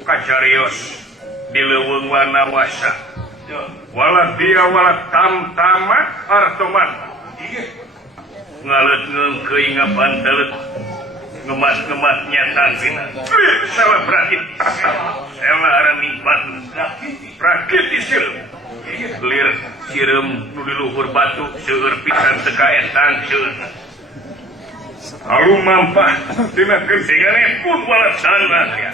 Kacarios di leuweung Wanawasa walat dia walat tamtama artoman ngaleutngeun keuing ngabanteut ngemat-ngematnya tangkina salah prakit salah arani batu prakit sireum lir sireum nu di luhur batu seueur pisan teu kaetang seueur Alu mampah tina kersingane pun walat sana ya.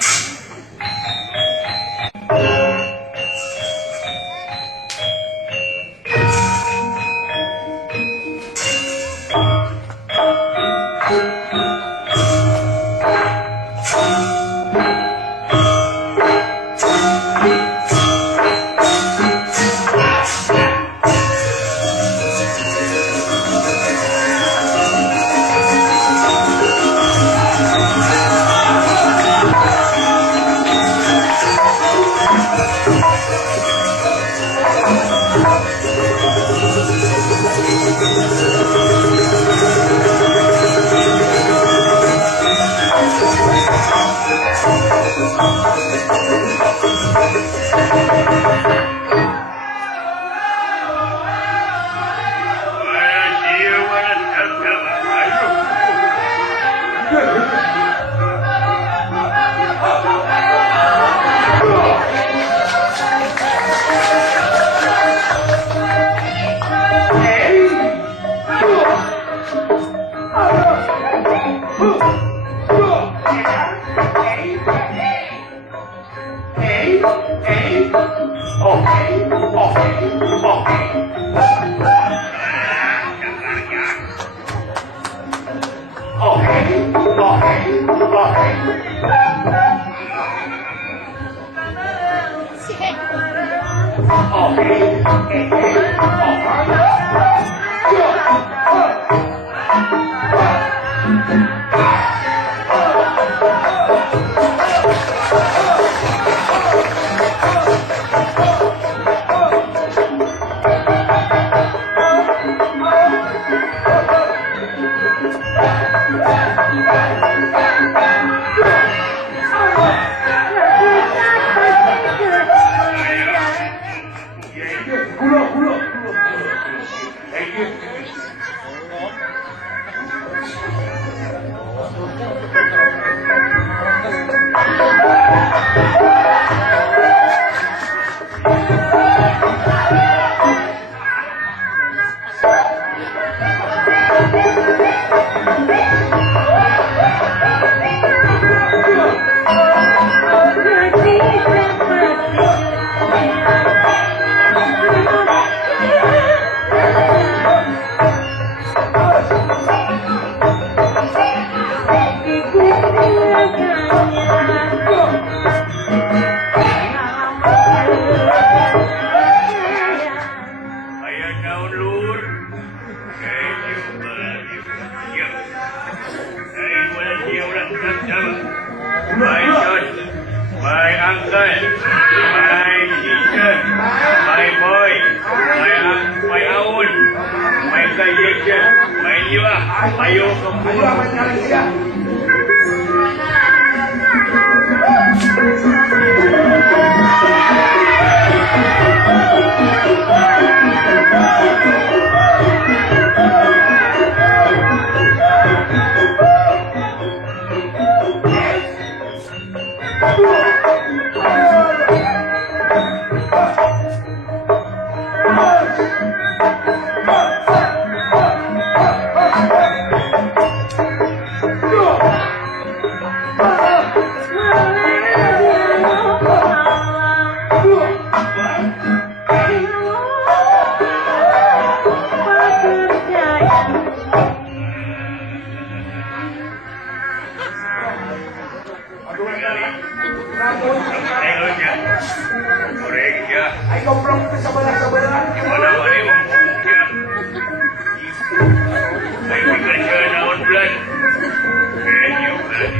Ayah naon lur. My son, my uncle, my sister, my boy, my own, my cousin, my niwa, ayo kembali. Ay, komprong kita sebelah-sebelah. Gimana mana ngomongnya? Saya kerja naon bulan. Kayaknya bulan.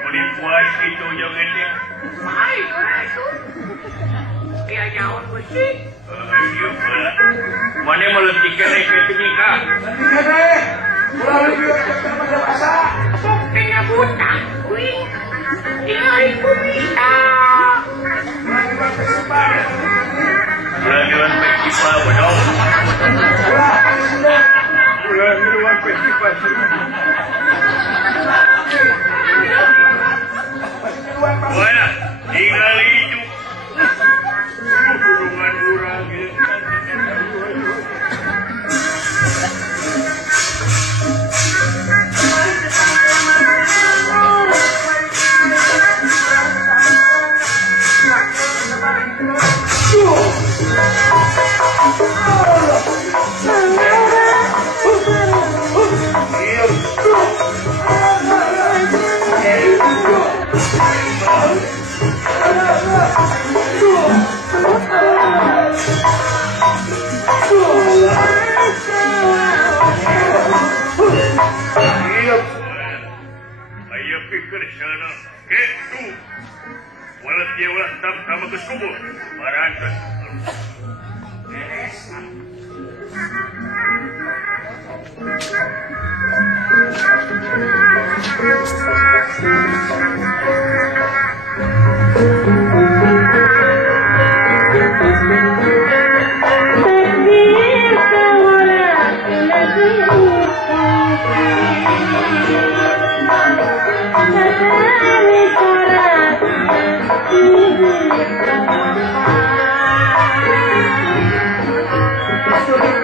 Boleh puas gitu jangan dia. Iya pula. Mana meletikan naik ke nikah? Nanti deh. Pulang lebih dekat pada masa. Bulan festival benar. Bulan festival. Mana? Tinggal hidup. Hubungan orang Aduh. sana gitu. Walau dia walau tam ke kubur. Barantas.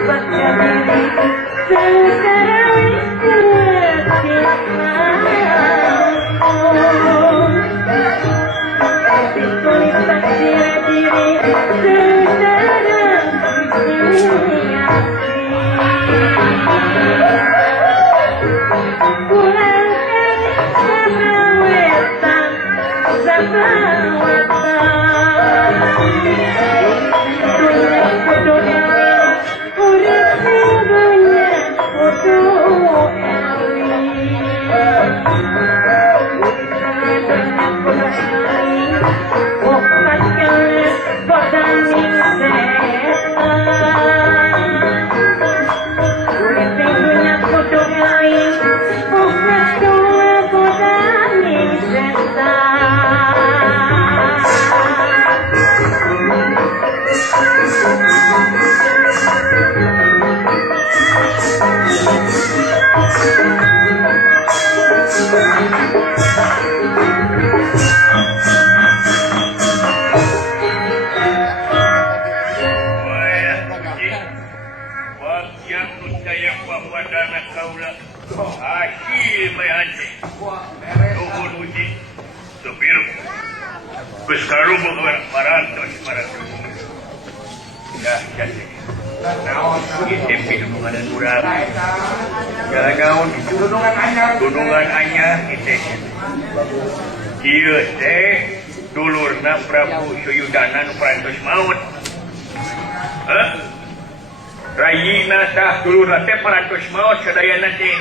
takdir kawalat lebih Sadari korat sulit berdiri sengsara sulit berdiri Sekarang bukan parantos para dah jadi. Ini pintu ada kurang. Jangan gunungan anyar itu. Iya teh dulurna Prabu Suyudana nu parantos maut. Rayina tah dulurna teh parantos maut sadayana teh.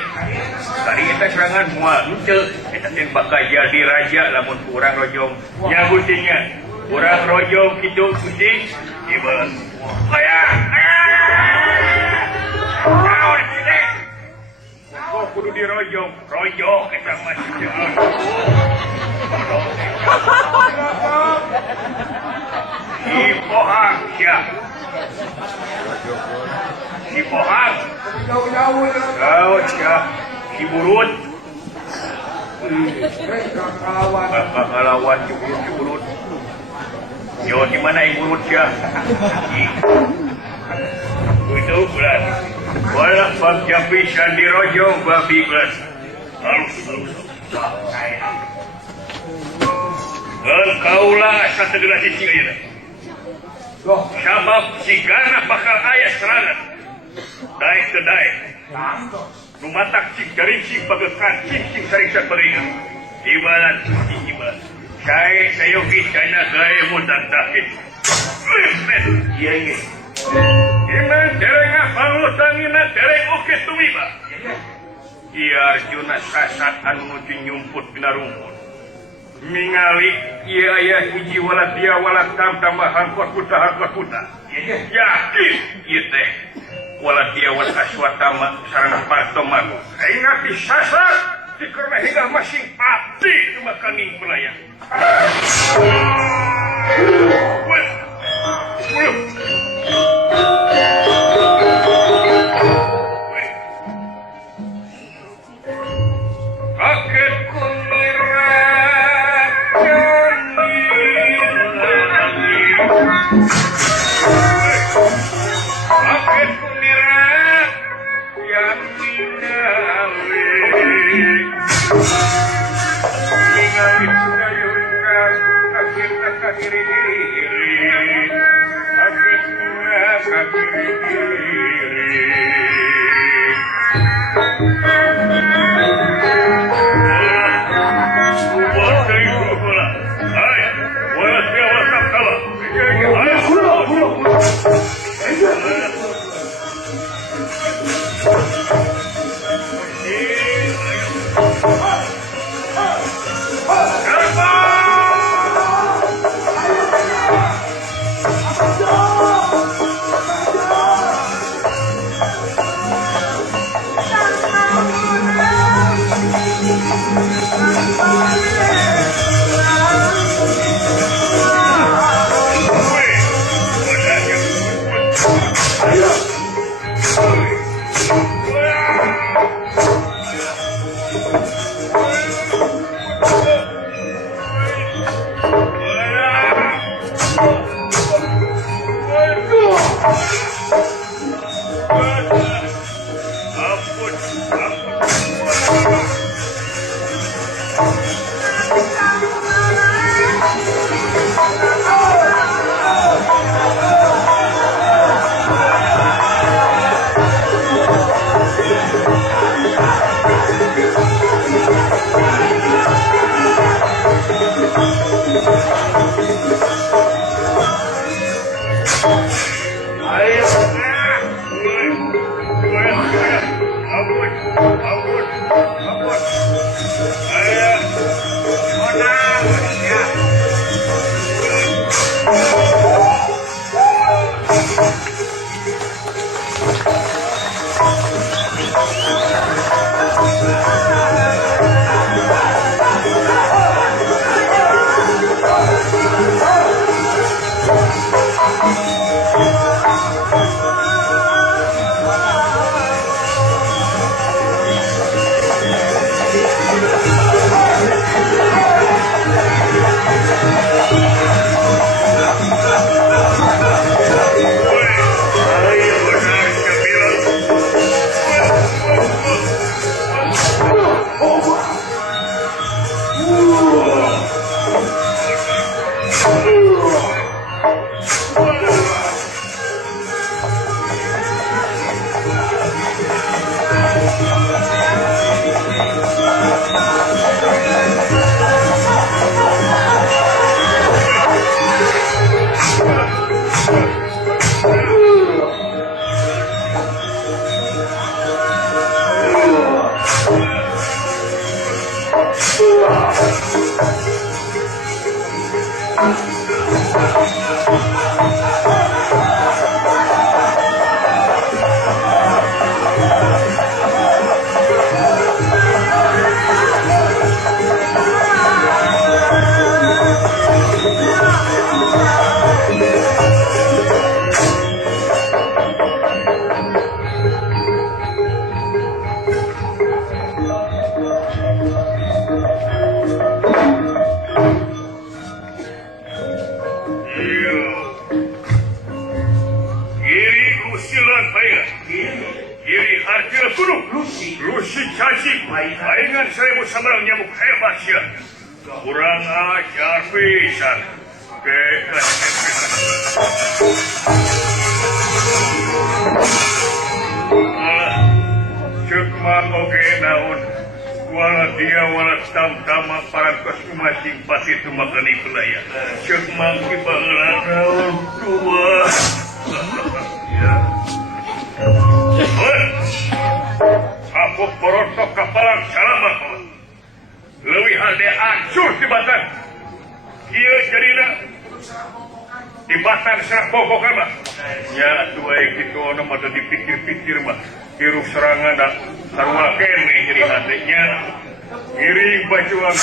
Kali eta serangan moal henteu eta teh bakal jadi raja lamun kurang rojong. Nya gutinya kurang rojong kitu Gusti ieu aya naon teh kok kudu dirojong rojong eta mah si pohang sia si pohang jauh sia si burut bakal ngelawan si burut yo di mana yang burut sia itu bulan wala pagjapisan di rojong babi gelas halus kaulah sategera sisi ayeuna sabab sigana bakal aya serangan daek ke daek lumatak cing carincing pagekan cing sariksa beringan ibarat ibarat saya bicara gaya mudah takit iya ini ina dereng apangutang ina dereng oke tumiba iya Arjuna sasat anu nuju nyumput pina rumput ningali iya ayah hiji walat dia walat tambah hangkot puta yakin iya teh walat dia walat aswatama sarana partomago ingat disasar dikarena hingga masing pati kemakaning pelayang Lucy cacing, palingan 1000 sambarang nyamuk hebat ya. Kurang ajar pisan. Cek mang oge naon. Wala dia wala tam-tama parangkos masing pasti itu makani pelaya. Cek mang kibaheula naon tua. Ya. Aku berontok kapalan salamat. Leuwih hade ancur di batan. Ieu jadina di batan serah pokokan mah. Ya atuh kitu anu mah dipikir-pikir mah. Hirup serangan da sarua kene jadi hatenya. Ngiring bajuan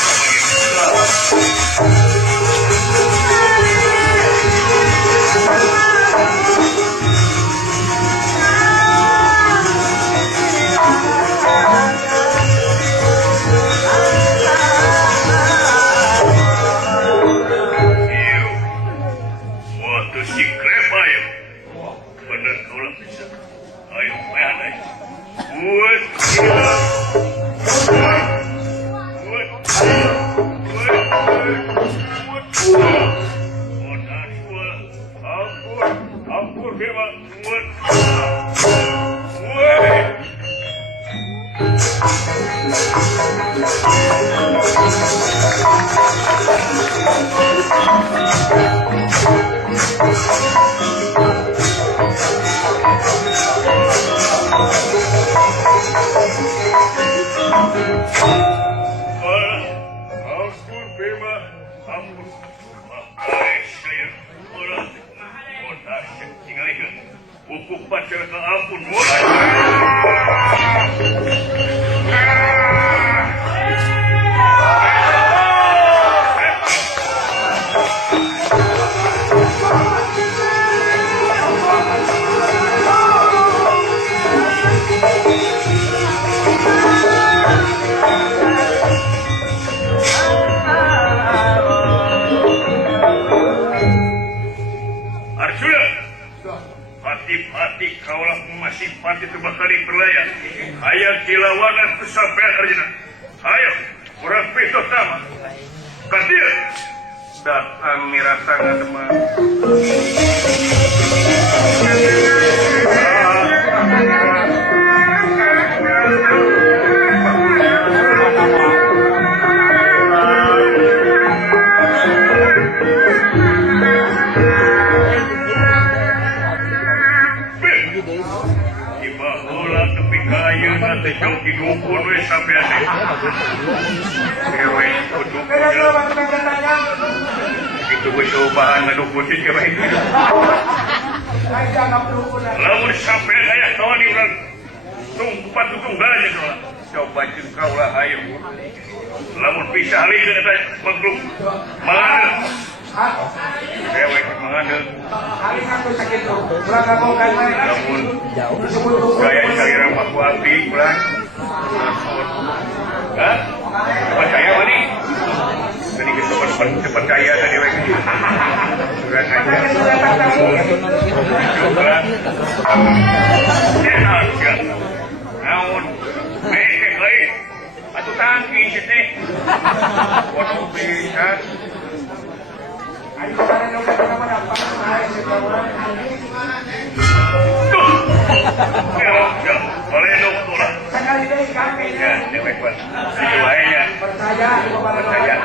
Arjuna, pati-pati kaulah masih pati itu bakal diperlayan. Hayang kilawanan tu sampai Arjuna. Ayo, kurang pito tama. Kadir, datang mirasa ngadema. Nanti jauh di dukun weh sampai ada cewek dukun itu bercobaan ngedukun si cewek lamun sampai saya kawan di ulang tumpat tunggalnya doang coba jengkau lah ayo lamun bisa alih dengan makhluk mana cewek mana namun saya cari ramah kuati pulang percaya wani jadi kita percaya tadi wek kurang aja enak ya namun lain atuh tangki sih waduh bisa boleh dong pulang. Sekali deh kami Ya, dewek buat. Itu aja. Percaya.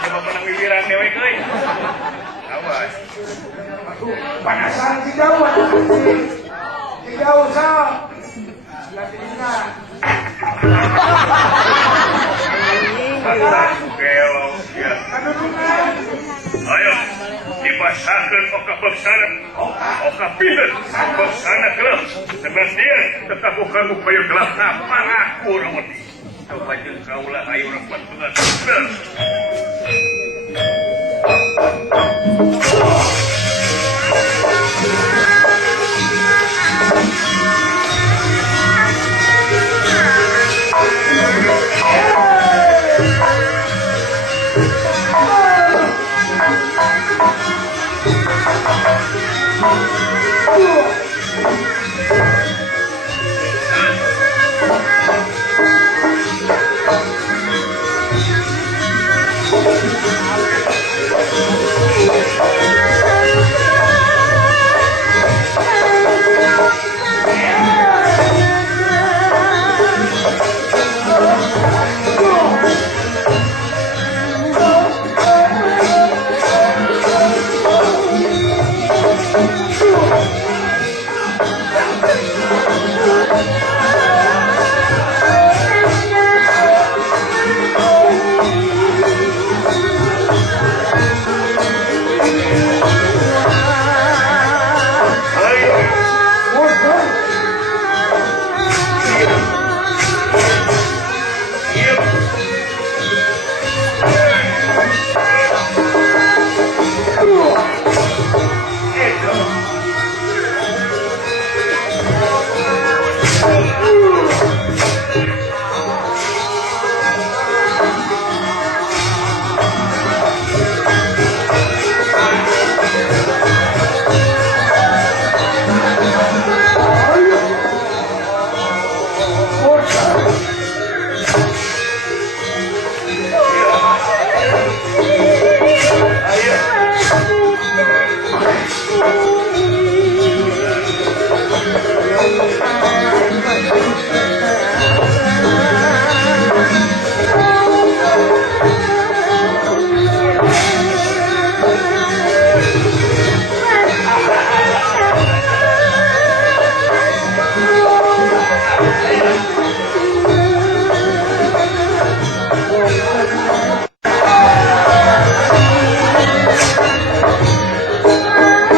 Coba menang wiwiran dewek euy. Awas. panasan si jauh si jauh sa latinnya Ayo, dipasahkan oka bersana, oka pindah, bersana gelap. Sebastian, tetap bukan upaya gelap apa aku nomor ini. Coba jengkau lah, ayo rapat dengan Oh